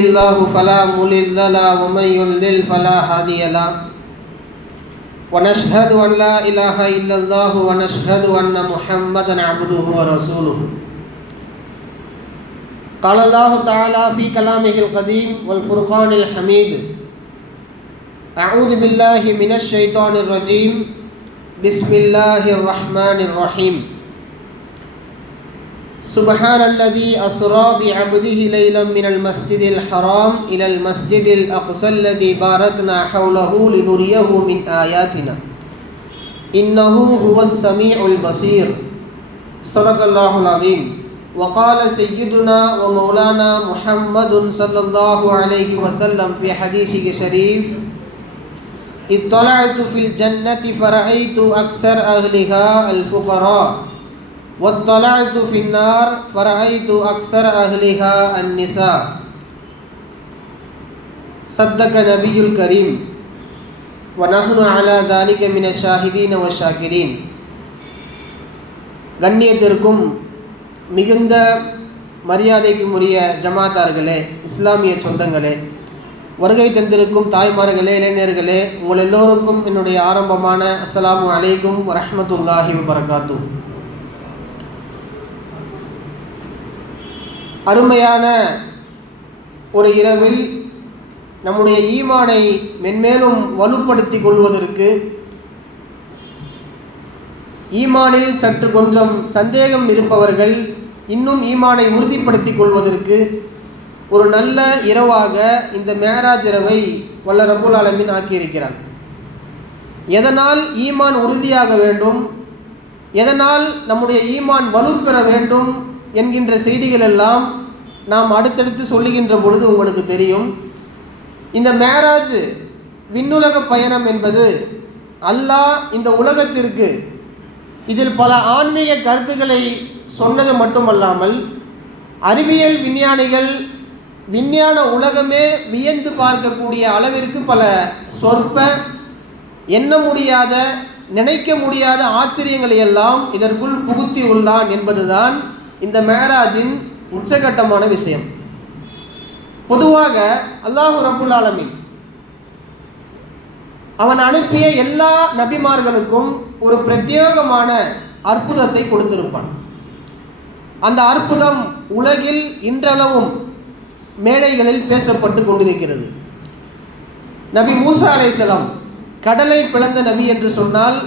الله فلا مضل له ومن يضلل فلا هادي له ونشهد أن لا إله إلا الله ونشهد أن محمدا عبده ورسوله قال الله تعالى في كلامه القديم والفرقان الحميد أعوذ بالله من الشيطان الرجيم بسم الله الرحمن الرحيم سبحان الذي أسرى بعبده ليلا من المسجد الحرام إلى المسجد الأقصى الذي باركنا حوله لنريه من آياتنا إنه هو السميع البصير صدق الله العظيم وقال سيدنا ومولانا محمد صلى الله عليه وسلم في حديثه الشريف اطلعت في الجنة فرأيت أكثر أهلها الفقراء واطلعت في النار فرأيت أكثر أهلها النساء صدق نبي الكريم ونحن على ذلك من الشاهدين والشاكرين. கண்ணியத்திற்கும் மிகுந்த மரியாதைக்கும் உரிய ஜமாத்தார்களே, இஸ்லாமிய சொந்தங்களே, வருகை தந்திருக்கும் தாய்மார்களே, இளைஞர்களே, உங்கள் எல்லோருக்கும் என்னுடைய ஆரம்பமான அஸ்ஸலாமு அலைக்கும் வரஹ்மத்துல்லாஹி வபரகாத்துஹு. அருமையான ஒரு இரவில் நம்முடைய ஈமானை மென்மேலும் வலுப்படுத்தி கொள்வதற்கு, ஈமானில் சற்று கொஞ்சம் சந்தேகம் இருப்பவர்கள் இன்னும் ஈமானை உறுதிப்படுத்தி கொள்வதற்கு ஒரு நல்ல இரவாக இந்த மேராஜ் இரவை வல்ல ரப்புல் ஆலமீன் ஆக்கியிருக்கிறார். எதனால் ஈமான் உறுதியாக வேண்டும், எதனால் நம்முடைய ஈமான் வலுப்பெற வேண்டும் என்கின்ற செய்திகள் எல்லாம் நாம் அடுத்தடுத்து சொல்லுகின்ற பொழுது உங்களுக்கு தெரியும். இந்த மேராஜ் விண்ணுலக பயணம் என்பது அல்லாஹ் இந்த உலகத்திற்கு இதில் பல ஆன்மீக கருத்துக்களை சொன்னது மட்டுமல்லாமல் அறிவியல் விஞ்ஞானிகள், விஞ்ஞான உலகமே வியந்து பார்க்கக்கூடிய அளவிற்கு பல சொற்ப, எண்ண முடியாத, நினைக்க முடியாத ஆச்சரியங்களை எல்லாம் இதற்குள் புகுத்தி உள்ளான் என்பதுதான் இந்த மேராஜின் உச்சகட்டமான விஷயம். பொதுவாக அல்லாஹ் ரப்புல் ஆலமீன் அவன் அனுப்பிய எல்லா நபிமார்களுக்கும் ஒரு பிரத்யேகமான அற்புதத்தை கொடுத்திருப்பான். அந்த அற்புதம் உலகில் இன்றளவும் மேடைகளில் பேசப்பட்டு கொண்டிருக்கிறது. நபி மூசா அலைஹிஸ்ஸலாம் கடலை பிளந்த நபி என்று சொன்னால்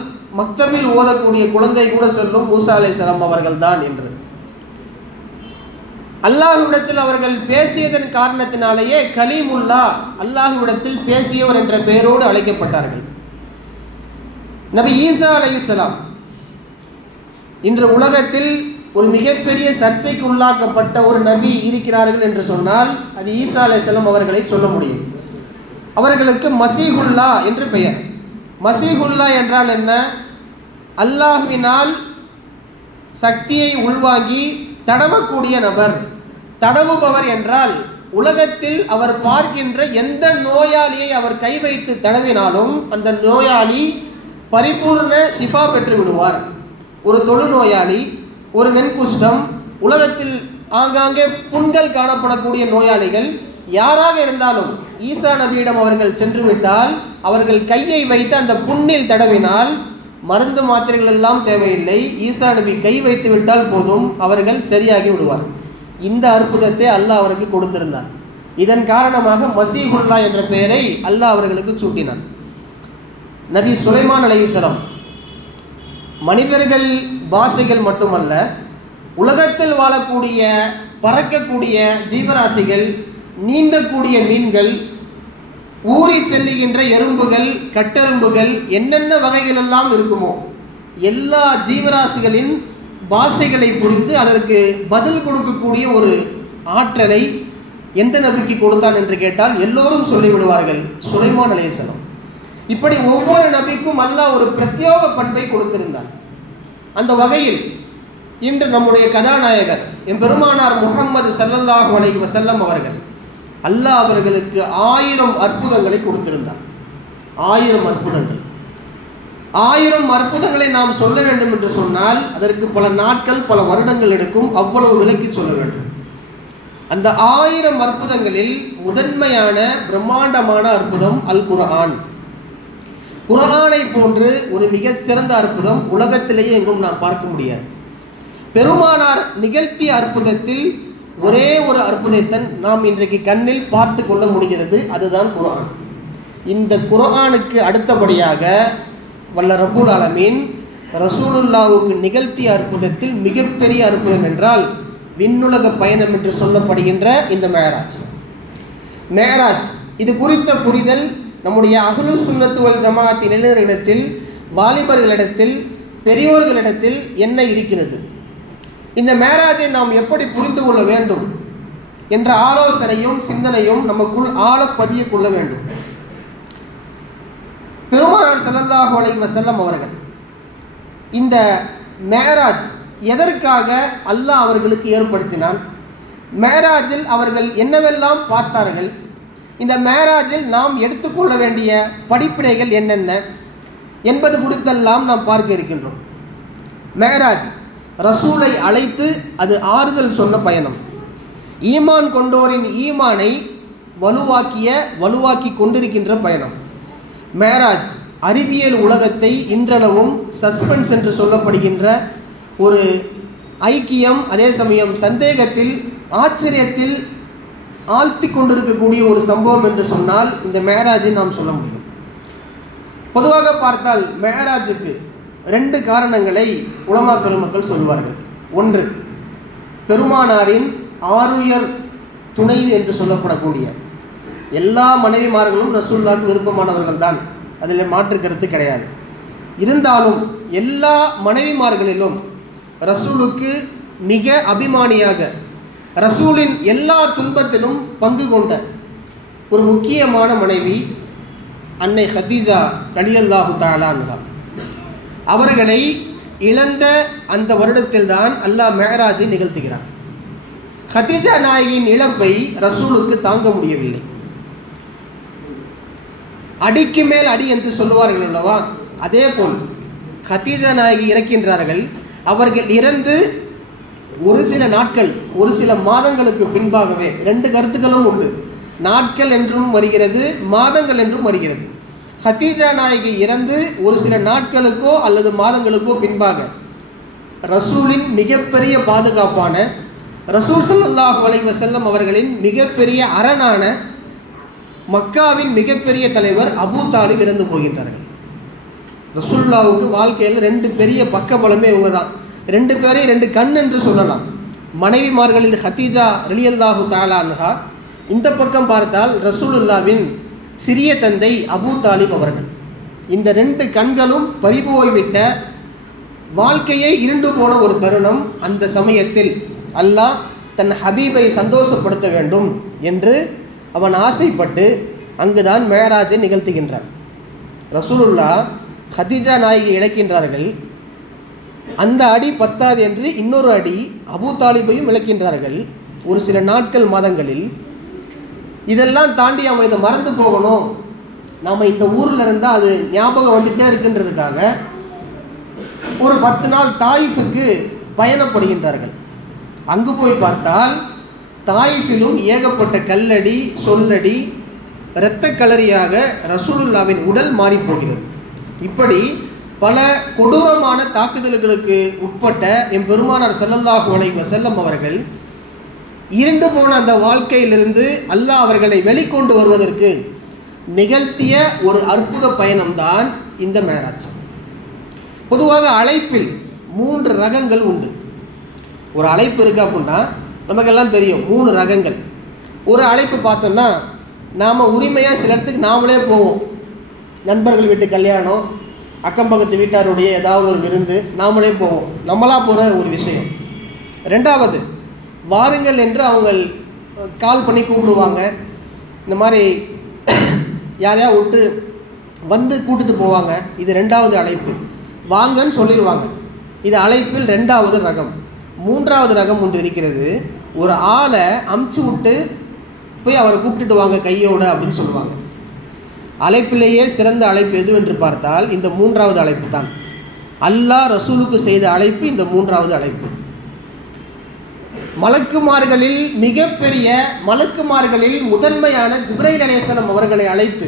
மக்தபில் ஓதக்கூடிய குழந்தை கூட சொல்லும் மூசா அலைஹிஸ்ஸலாம் அவர்கள்தான் என்று. அல்லாஹ்விடத்தில் அவர்கள் பேசியதன் காரணத்தினாலேயே கலீமுல்லா, அல்லாஹ்விடத்தில் பேசியவர் என்ற பெயரோடு அழைக்கப்பட்டார்கள். நபி ஈசா அலைஹிஸ்ஸலாம் இன்று உலகத்தில் ஒரு மிகப்பெரிய சர்ச்சைக்கு உள்ளாக்கப்பட்ட ஒரு நபி இருக்கிறார்கள் என்று சொன்னால் அது ஈசா அலைஹிஸ்ஸலாம் அவர்களை சொல்ல முடியும். அவர்களுக்கு மசீஹுல்லா என்று பெயர். மசீஹுல்லா என்றால் என்ன? அல்லாஹ்வினால் சக்தியை உள்வாங்கி தடவக்கூடிய நபர். தடவுபவர் என்றால் உலகத்தில் அவர் பார்க்கின்ற எந்த நோயாளியை அவர் கை வைத்து தடவினாலும் அந்த நோயாளி பரிபூர்ண ஷிஃபா பெற்று விடுவார். ஒரு தொழுநோயாளி, ஒரு வெண்குஷ்டம், உலகத்தில் ஆங்காங்கே புண்கள் காணப்படக்கூடிய நோயாளிகள் யாராக இருந்தாலும் ஈசா நபியிடம் அவர்கள் சென்று விட்டால் அவர்கள் கையை வைத்து அந்த புண்ணில் தடவினால் மருந்து மாத்திரைகள் எல்லாம் தேவையில்லை, ஈசா நபி கை வைத்து விட்டால் போதும், அவர்கள் சரியாகி விடுவார். இந்த அற்புதத்தை அல்லாஹ் அவருக்கு கொடுத்திருந்தார். இதன் காரணமாக மசீஹுல்லா என்ற பெயரை அல்லாஹ் அவர்களுக்கு சூட்டினான். நபி சுலைமான் அலைஹிஸ்ஸலாம் மனிதர்கள் பாஷைகள் மட்டுமல்ல, உலகத்தில் வாழக்கூடிய பறக்கக்கூடிய ஜீவராசிகள், நீந்தக்கூடிய மீன்கள், ஊறி செல்லுகின்ற எறும்புகள், கட்டெறும்புகள், என்னென்ன வகைகள் எல்லாம் இருக்குமோ எல்லா ஜீவராசிகளின் பாஷைகளை புரிந்து அதற்கு பதில் கொடுக்கக்கூடிய ஒரு ஆற்றலை எந்த நபிக்கு கொடுத்தான் என்று கேட்டால் எல்லோரும் சொல்லிவிடுவார்கள், சுலைமான் அலைஹிஸ்ஸலாம். இப்படி ஒவ்வொரு நபிக்கும் அல்லாஹ் ஒரு பிரத்யேக பண்பை கொடுத்திருந்தார். அந்த வகையில் இன்று நம்முடைய கதாநாயகர் எம்பெருமானார் முஹம்மது ஸல்லல்லாஹு அலைஹி வஸல்லம் அவர்கள், அல்லாஹ் அவர்களுக்கு 1000 அற்புதங்களை கொடுத்திருந்தார். 1000 அற்புதங்கள். 1000 அற்புதங்களை நாம் சொல்ல வேண்டும் என்று சொன்னால் அதற்கு பல நாட்கள், பல வருடங்கள் எடுக்கும். அவ்வளவு விலைக்கு சொல்ல வேண்டும். அந்த 1000 அற்புதங்களில் முதன்மையான பிரம்மாண்டமான அற்புதம் அல் குர்ஆன். குர்ஆனை போன்று ஒரு மிகச்சிறந்த அற்புதம் உலகத்திலேயே எங்கும் நாம் பார்க்க முடியாது. பெருமானார் நிகழ்த்திய அற்புதத்தில் ஒரே ஒரு அற்புதத்தை நாம் இன்றைக்கு கண்ணில் பார்த்து கொள்ள முடிகிறது, அதுதான் குர்ஆன். இந்த குர்ஆனுக்கு அடுத்தபடியாக வல்ல ரப்புல் ஆலமீன் ரசூலுல்லாஹ்வுக்கு நிகழ்த்திய அற்புதத்தில் மிகப்பெரிய அற்புதம் என்றால் விண்ணுலக பயணம் என்று சொல்லப்படுகின்ற இந்த மேராஜ். இது குறித்த புரிதல் நம்முடைய அஹ்லுஸ் சுன்னத் வல் ஜமாஅத்தின் இளைஞர்களிடத்தில், வாலிபர்களிடத்தில், பெரியோர்களிடத்தில் என்ன இருக்கிறது, இந்த மேராஜை நாம் எப்படி புரிந்து கொள்ள வேண்டும் என்ற ஆலோசனையும் சிந்தனையும் நமக்குள் ஆழ பதிய கொள்ள வேண்டும். பெருமானார் ஸல்லல்லாஹு அலைஹி வஸல்லம் அவர்கள் இந்த மேராஜ் எதற்காக அல்லாஹ் அவர்களுக்கு ஏற்படுத்தினான், மேராஜில் அவர்கள் என்னவெல்லாம் பார்த்தார்கள், இந்த மேராஜில் நாம் எடுத்துக்கொள்ள வேண்டிய படிப்பினைகள் என்னென்ன என்பது குறித்தெல்லாம் நாம் பார்க்க இருக்கின்றோம். மேராஜ் ரசூலை அழைத்து அது ஆறுதல் சொன்ன பயணம். ஈமான் கொண்டோரின் ஈமானை வலுவாக்கி கொண்டிருக்கின்ற பயணம். மேராஜ் அறிவியல் உலகத்தை இன்றளவும் சஸ்பென்ஸ் என்று சொல்லப்படுகின்ற ஒரு ஐக்கியம், அதே சமயம் சந்தேகத்தில், ஆச்சரியத்தில் ஆழ்த்தி கொண்டிருக்கக்கூடிய ஒரு சம்பவம் என்று சொன்னால் இந்த மேராஜை நாம் சொல்ல முடியும். பொதுவாக பார்த்தால் மேராஜுக்கு 2 காரணங்களை உலமா பெருமக்கள் சொல்வார்கள். ஒன்று, பெருமானாரின் ஆருயர் துணை என்று சொல்லப்படக்கூடிய எல்லா மனைவிமார்களும் ரசூலுல்லாஹ்வுக்கு விருப்பமானவர்கள் தான், அதில் மாற்று கருத்து கிடையாது. இருந்தாலும் எல்லா மனைவிமார்களிலும் ரசூலுக்கு மிக அபிமானியாக, ரசூலின் எல்லா துன்பத்திலும் பங்கு கொண்ட ஒரு முக்கியமான மனைவி அன்னை ஹதீஜா ரலியல்லாஹு தஆலா அன்ஹா. அவர்களை இழந்த அந்த வருடத்தில்தான் அல்லாஹ் மேராஜை நிகழ்த்துகிறார். ஹதீஜா நாயகியின் இழப்பை ரசூலுக்கு தாங்க முடியவில்லை. அடிக்கு மேல் அடி என்று சொல்லுவார்கள் அல்லவா, அதே போல் ஹதீஜா நாயகி இறக்கின்றார்கள். அவர்கள் இறந்து ஒரு சில நாட்கள், ஒரு சில மாதங்களுக்கு பின்பாகவே 2 கருத்துக்களும் உண்டு. நாட்கள் என்றும் வருகிறது, மாதங்கள் என்றும் வருகிறது. ஹதீஜா நாயகி இறந்து ஒரு சில நாட்களுக்கோ அல்லது மாதங்களுக்கோ பின்பாக ரசூலின் மிகப்பெரிய பாதுகாப்பான ரசூல் ஸல்லல்லாஹு அலைஹி வஸல்லம் அவர்களின் மிகப்பெரிய அரணான மக்காவின் மிகப்பெரிய தலைவர் அபூ தாலிப் இறந்து போகின்றார்கள். ரசூலுல்லாஹ்வுக்கு வாழ்க்கையில் 2 பெரிய பக்கபலமே இவங்க தான். 2 பேரை 2 கண் என்று சொல்லலாம். மனைவிமார்களில் ஹதீஜா ரலியல்லாஹு தஆலா அன்ஹா, இந்த பக்கம் பார்த்தால் ரசூலுல்லாஹ்வின் சிறிய தந்தை அபூ தாலிப் அவர்கள். இந்த 2 கண்களும் பறிபோய்விட்ட, வாழ்க்கையே இருண்டு போன ஒரு தருணம். அந்த சமயத்தில் அல்லாஹ் தன் ஹபீபை சந்தோஷப்படுத்த வேண்டும் என்று அவன் ஆசைப்பட்டு அங்குதான் மேராஜை நிகழ்த்துகின்றான். ரசூலுல்லாஹ் ஹதீஜா நாயகி இழக்கின்றார்கள். அந்த அடி பத்தாது என்று இன்னொரு அடி அபூ தாலிபையும் இழக்கின்றார்கள் ஒரு சில நாட்கள், மாதங்களில். இதெல்லாம் தாண்டி அவன் இதை மறந்து போகணும், நாம் இந்த ஊரில் இருந்தால் அது ஞாபகம் வந்துட்டே இருக்குன்றதுக்காக ஒரு 10 நாள் தாயிஃபுக்கு பயணப்படுகின்றார்கள். அங்கு போய் பார்த்தால் தாயிஃபிலும் ஏகப்பட்ட கல்லடி, சொல்லடி, இரத்த களரியாக ரசூலுல்லாவின் உடல் மாறி போகிறது. இப்படி பல கொடூரமான தாக்குதல்களுக்கு உட்பட்ட எம் பெருமானார் ஸல்லல்லாஹு அலைஹி வஸல்லம் அவர்கள் இருண்டு போன அந்த வாழ்க்கையிலிருந்து அல்லாஹ் அவர்களை வெளிக்கொண்டு வருவதற்கு நிகழ்த்திய ஒரு அற்புத பயணம்தான் இந்த மேராஜ். பொதுவாக அழைப்பில் 3 ரகங்கள் உண்டு. ஒரு அழைப்பு இருக்கு அப்படின்னா நமக்கெல்லாம் தெரியும் 3 ரகங்கள். ஒரு அழைப்பு பார்த்தோம்னா நாம் உரிமையாக சில இடத்துக்கு நாமளே போவோம். நண்பர்கள் வீட்டு கல்யாணம், அக்கம் பக்கத்து வீட்டாருடைய ஏதாவது ஒரு விருந்து, நாமளே போவோம், நம்மளாக போகிற ஒரு விஷயம். 2வது, வாருங்கள் என்று அவங்க கால் பண்ணி கூப்பிடுவாங்க. இந்த மாதிரி யாரையா விட்டு வந்து கூட்டிட்டு போவாங்க. இது 2வது அழைப்பு. வாங்கன்னு சொல்லிடுவாங்க. இது அழைப்பில் 2வது ரகம். 3வது ரகம் ஒன்று இருக்கிறது. ஒரு ஆளை அமுச்சு விட்டு போய் அவரை கூப்பிட்டுட்டு வாங்க கையோடு அப்படின்னு சொல்லுவாங்க. அழைப்பிலேயே சிறந்த அழைப்பு எது என்று பார்த்தால் இந்த 3வது அழைப்பு தான். அல்லாஹ் ரசூலுக்கு செய்த அழைப்பு இந்த 3வது அழைப்பு. மலக்குமார்களில் மிகப்பெரிய மலக்குமார்களில் முதன்மையான ஜிப்ரைல் அலைஹிஸ்ஸலாம் அவர்களை அழைத்து,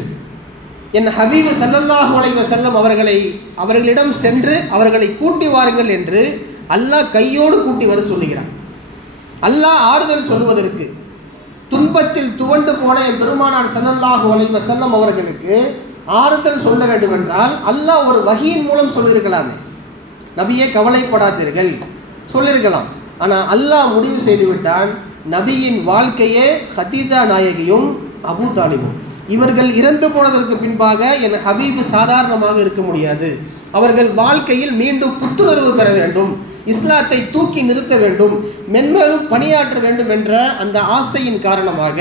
என் ஹபீபு ஸல்லல்லாஹு அலைஹி வஸல்லம் அவர்களிடம் சென்று அவர்களை கூட்டி வாருங்கள் என்று அல்லாஹ் கையோடு கூட்டி வர சொல்லுகிறான். அல்லாஹ் ஆறுதல் சொல்வதற்கு, துன்பத்தில் துவண்டு போன பெருமானார் ஸல்லல்லாஹு அலைஹி வஸல்லம் அவர்களுக்கு ஆறுதல் சொல்ல வேண்டும் என்றால் அல்லாஹ் ஒரு வஹீயின் மூலம் சொல்லியிருக்கலாமே. நபியே கவலைப்படாதீர்கள் சொல்லியிருக்கலாம். ஆனால் அல்லாஹ் முடிவு செய்துவிட்டான், நபியின் வாழ்க்கையே ஹதீஜா நாயகியும் அபூ தாலிபும். இவர்கள் இறந்து போனதற்கு பின்பாக என் ஹபீபு சாதாரணமாக இருக்க முடியாது. அவர்கள் வாழ்க்கையில் மீண்டும் புத்துணர்வு பெற வேண்டும், இஸ்லாத்தை தூக்கி நிறுத்த வேண்டும், மென்மேலும் பணியாற்ற வேண்டும் என்ற அந்த ஆசையின் காரணமாக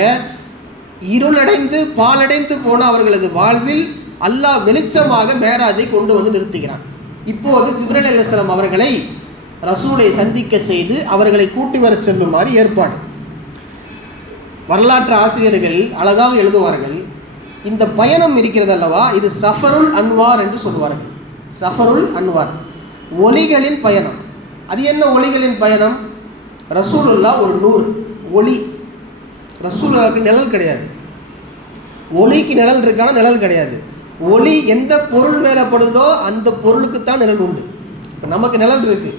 இருளடைந்து பாலடைந்து போன அவர்களது வாழ்வில் அல்லாஹ் வெளிச்சமாக மேராஜை கொண்டு வந்து நிறுத்துகிறான். இப்போது ஜிப்ரீல் அலைஹிஸ்ஸலாம் அவர்களை ரசூலை சந்திக்க செய்து அவர்களை கூட்டி வர செல்லுமாறு ஏற்பாடு. வரலாற்று ஆசிரியர்கள் அழகாக எழுதுவார்கள், இந்த பயணம் இருக்கிறது அல்லவா, இது சஃபருல் அன்வார் என்று சொல்வார்கள். சஃபருல் அன்வார், ஒளிகளின் பயணம். அது என்ன ஒளிகளின் பயணம்? ரசூலுல்லாஹ் ஒரு நூறு ஒளி. ரசூலுல்லாஹ்வுக்கு நிழல் கிடையாது. ஒளிக்கு நிழல் இருக்கான நிழல் கிடையாது. ஒளி எந்த பொருள் மேலே படுதோ அந்த பொருளுக்கு தான் நிழல் உண்டு. இப்போ நமக்கு நிழல் இருக்கு,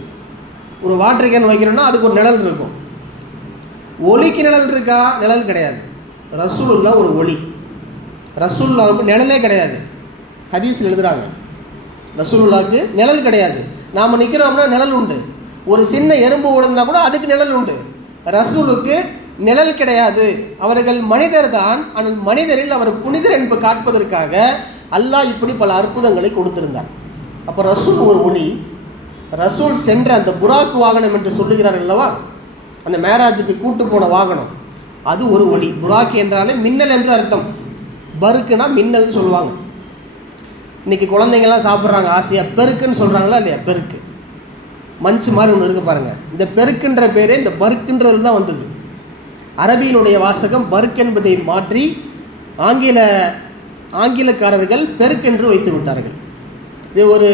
ஒரு வாட்டர் கேன் வைக்கிறோம்னா அதுக்கு ஒரு நிழல் இருக்கும். ஒளிக்கு நிழல் இருக்கா? நிழல் கிடையாது. ரசூலுல்லாஹ் ஒரு ஒளி. ரசூலுல்லாஹ்வுக்கு நிழலே கிடையாது. ஹதீஸில் எழுதுறாங்க, ரசூலுல்லாஹ்வுக்கு நிழல் கிடையாது. நாம் நிற்கிறோம்னா நிழல் உண்டு. ஒரு சின்ன எறும்பு ஓடுனா கூட அதுக்கு நிழல் உண்டு. ரசூலுக்கு நிழல் கிடையாது. அவர்கள் மனிதர் தான். ஆனால் மனிதரில் அவர் புனிதர் என்பது காட்பதற்காக அல்லாஹ் இப்படி பல அற்புதங்களை கொடுத்திருந்தார். அப்போ ரசூல் ஒரு ஒளி. ரசூல் சென்ற அந்த புராக் வாகனம் என்று சொல்லுகிறார் அல்லவா, அந்த மேராஜுக்கு கூட்டு போன வாகனம், அது ஒரு ஒளி. புராக் என்றாலே மின்னல் என்று அர்த்தம். பருக்குனா மின்னல்னு சொல்லுவாங்க. இன்றைக்கி குழந்தைங்கள்லாம் சாப்பிட்றாங்க ஆசையாக, பெருக்குன்னு சொல்கிறாங்களா இல்லையா? பெருக்கு மஞ்சு மாதிரி ஒன்று இருக்குது பாருங்கள். இந்த பெருக்குன்ற பேரே இந்த பருக்குன்றது தான் வந்தது. அரபியினுடைய வாசகம் பர்க் என்பதை மாற்றி ஆங்கிலக்காரர்கள் பெருக்கென்று வைத்து விட்டார்கள். இது ஒரு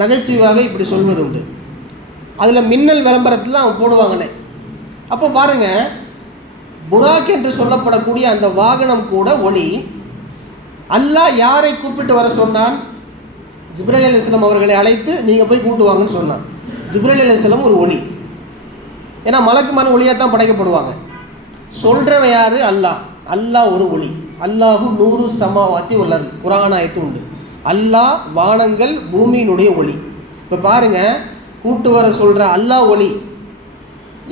நகைச்சுவையாக இப்படி சொல்வது உண்டு. அதில் மின்னல் விளம்பரத்தில் அவங்க போடுவாங்களே. அப்போ பாருங்கள், புராக் என்று சொல்லப்படக்கூடிய அந்த வாகனம் கூட ஒளி. அல்லாஹ் யாரை கூப்பிட்டு வர சொன்னான்? ஜிப்ரீல் அலைஹிஸ்ஸலாம் அவர்களை அழைத்து நீங்கள் போய் கூட்டுவாங்கன்னு சொன்னான். ஜிப்ரீல் அலைஹிஸ்ஸலாம் ஒரு ஒளி. ஏன்னா மலக்குமார் ஒளியாக தான் படைக்கப்படுவாங்க. சொல்கிறவன் யார்? அல்லாஹ். அல்லாஹ் ஒரு ஒளி. அல்லாஹு நூறு சமாவாத்தி உள்ளது, குர்ஆன் ஆயத்து உண்டு. அல்லாஹ் வானங்கள் பூமியினுடைய ஒளி. இப்போ பாருங்கள், கூட்டு வர சொல்கிற அல்லாஹ் ஒளி.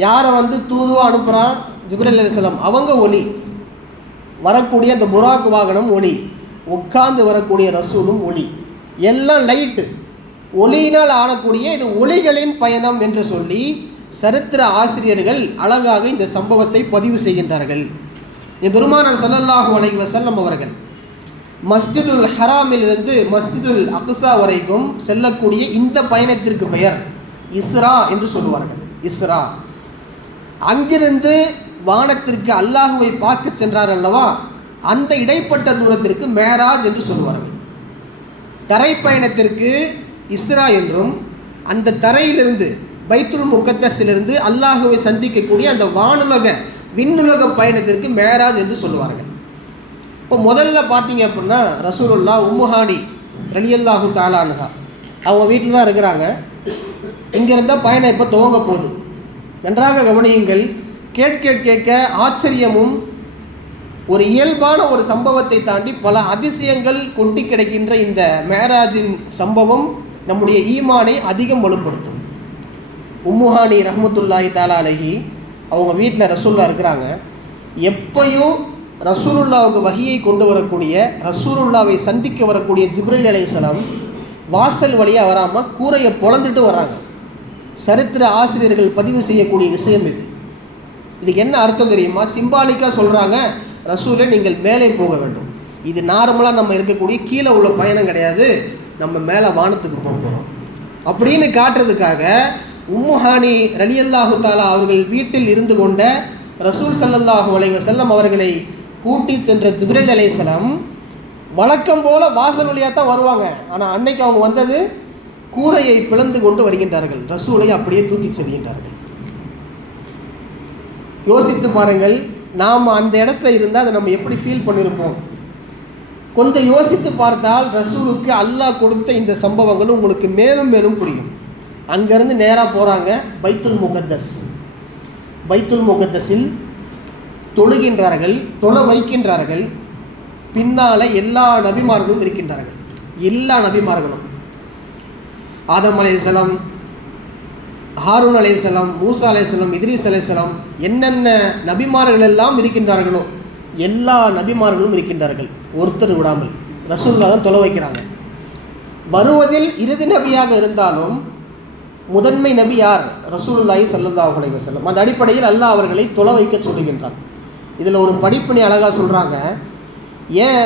யாரை தூதுவாக அனுப்புகிறான்? ஜிப்ரீல் அலைஹிஸ்ஸலாம், அவங்க ஒளி. வரக்கூடிய அந்த புராக் வாகனம் ஒளி. உட்கார்ந்து வரக்கூடிய ரசூலும் ஒளி. எல்லாம் லைட்டு, ஒளியினால் ஆனக்கூடிய இது ஒளிகளின் பயணம் என்று சொல்லி சரித்திர ஆசிரியர்கள் அழகாக இந்த சம்பவத்தை பதிவு செய்கின்றார்கள். பெருமானார் ஸல்லல்லாஹு அலைஹி வஸல்லம் அவர்கள் மஸ்ஜிதுல் ஹராமிலிருந்து மஸ்ஜிதுல் அக்ஸா வரைக்கும் செல்லக்கூடிய இந்த பயணத்திற்கு பெயர் இஸ்ரா என்று சொல்லுவார்கள். இஸ்ரா. அங்கிருந்து வானத்திற்கு அல்லாஹுவை பார்க்க சென்றார் அல்லவா, அந்த இடைப்பட்ட தூரத்திற்கு மேராஜ் என்று சொல்லுவார்கள். தரைப்பயணத்திற்கு இஸ்ரா என்றும், அந்த தரையிலிருந்து பைத்துல் முகத்தஸிலிருந்து அல்லாஹுவை சந்திக்கக்கூடிய அந்த வானுலக விண்ணுலக பயணத்திற்கு மேராஜ் என்று சொல்லுவார்கள். இப்போ முதல்ல பார்த்தீங்க அப்படின்னா ரசூலுல்லாஹ் உம்முஹானி ரலியல்லாஹு தஆலா அன்ஹா அவங்க வீட்டில் தான் இருக்கிறாங்க. இங்கிருந்த பயணம் இப்போ துவங்க போகுது. நன்றாக கவனியுங்கள். கேட்க ஆச்சரியமும் ஒரு இயல்பான ஒரு சம்பவத்தை தாண்டி பல அதிசயங்கள் கொட்டி கிடைக்கின்ற இந்த மேராஜின் சம்பவம் நம்முடைய ஈமானை அதிகம் வலுப்படுத்தும். உம்முஹானி ரஹ்மத்துல்லாஹி தஆலா அலைஹி அவங்க வீட்டில் ரசூலுல்லாஹ் இருக்கிறாங்க. எப்பையும் ரசூலுல்லாவுக்கு வஹியை கொண்டு வரக்கூடிய, ரசூலுல்லாவை சந்திக்க வரக்கூடிய ஜிப்ரீல் அலைஹிஸ்ஸலாம் வாசல் வழியாக வராமல் கூரையை பொளந்துட்டு வராங்க. சரித்திர ஆசிரியர்கள் பதிவு செய்யக்கூடிய விஷயம் இது. இதுக்கு என்ன அர்த்தம் தெரியுமா? சிம்பாலிக்காக சொல்கிறாங்க, ரசூலே நீங்கள் மேலே போக வேண்டும். இது நார்மலாக நம்ம இருக்கக்கூடிய கீழே உள்ள பயணம் கிடையாது, நம்ம மேலே வானத்துக்கு போக போகிறோம் அப்படின்னு காட்டுறதுக்காக உம்முஹானி ரலியல்லாஹு தஆலா அவர்கள் வீட்டில் இருந்து கொண்ட ரசூல் ஸல்லல்லாஹு அலைஹி வஸல்லம் அவர்களை கூட்டி சென்ற ஜிப்ரீல் அலைஹிஸ்ஸலாம் வழக்கம் போல வாசல் வழியாக தான் வருவாங்க. ஆனால் அன்னைக்கு அவங்க வந்தது கூரையை பிளந்து கொண்டு வருகின்றார்கள். ரசூலை அப்படியே தூக்கி செல்கின்றார்கள். யோசித்து பாருங்கள், நாம் அந்த இடத்துல இருந்தால் அதை நம்ம எப்படி ஃபீல் பண்ணியிருப்போம். கொஞ்சம் யோசித்து பார்த்தால் ரசூலுக்கு அல்லாஹ் கொடுத்த இந்த சம்பவங்களும் உங்களுக்கு மேலும் மேலும் புரியும். அங்கேருந்து நேராக போகிறாங்க பைத்துல் முகத்தஸ். பைத்துல் முகத்தஸில் தொழுகின்றார்கள், தொழ வைக்கின்றார்கள். பின்னால் எல்லா நபிமார்களும் இருக்கின்றார்கள். எல்லா நபிமார்களும், ஆதம் அலைஹிஸ்ஸலாம், ஹாரூன் அலைஹிஸ்ஸலாம், மூசா அலைஹிஸ்ஸலாம், இத்ரீஸ் அலைஹிஸ்ஸலாம், என்னென்ன நபிமார்கள் எல்லாம் இருக்கின்றார்களோ எல்லா நபிமார்களும் இருக்கின்றார்கள், ஒருத்தர் விடாமல். ரசூலுல்லாஹ் தான் தொலை வைக்கிறாங்க. வருவதில் இறுதி நபியாக இருந்தாலும் முதன்மை நபி யார்? ரசூலுல்லாஹி ஸல்லல்லாஹு அலைஹி வஸல்லம். அந்த அடிப்படையில் அல்லாஹ் அவர்களை தொலை வைக்க சொல்லுகின்றான். இதில் ஒரு படிப்பினை அழகாக சொல்கிறாங்க. ஏன்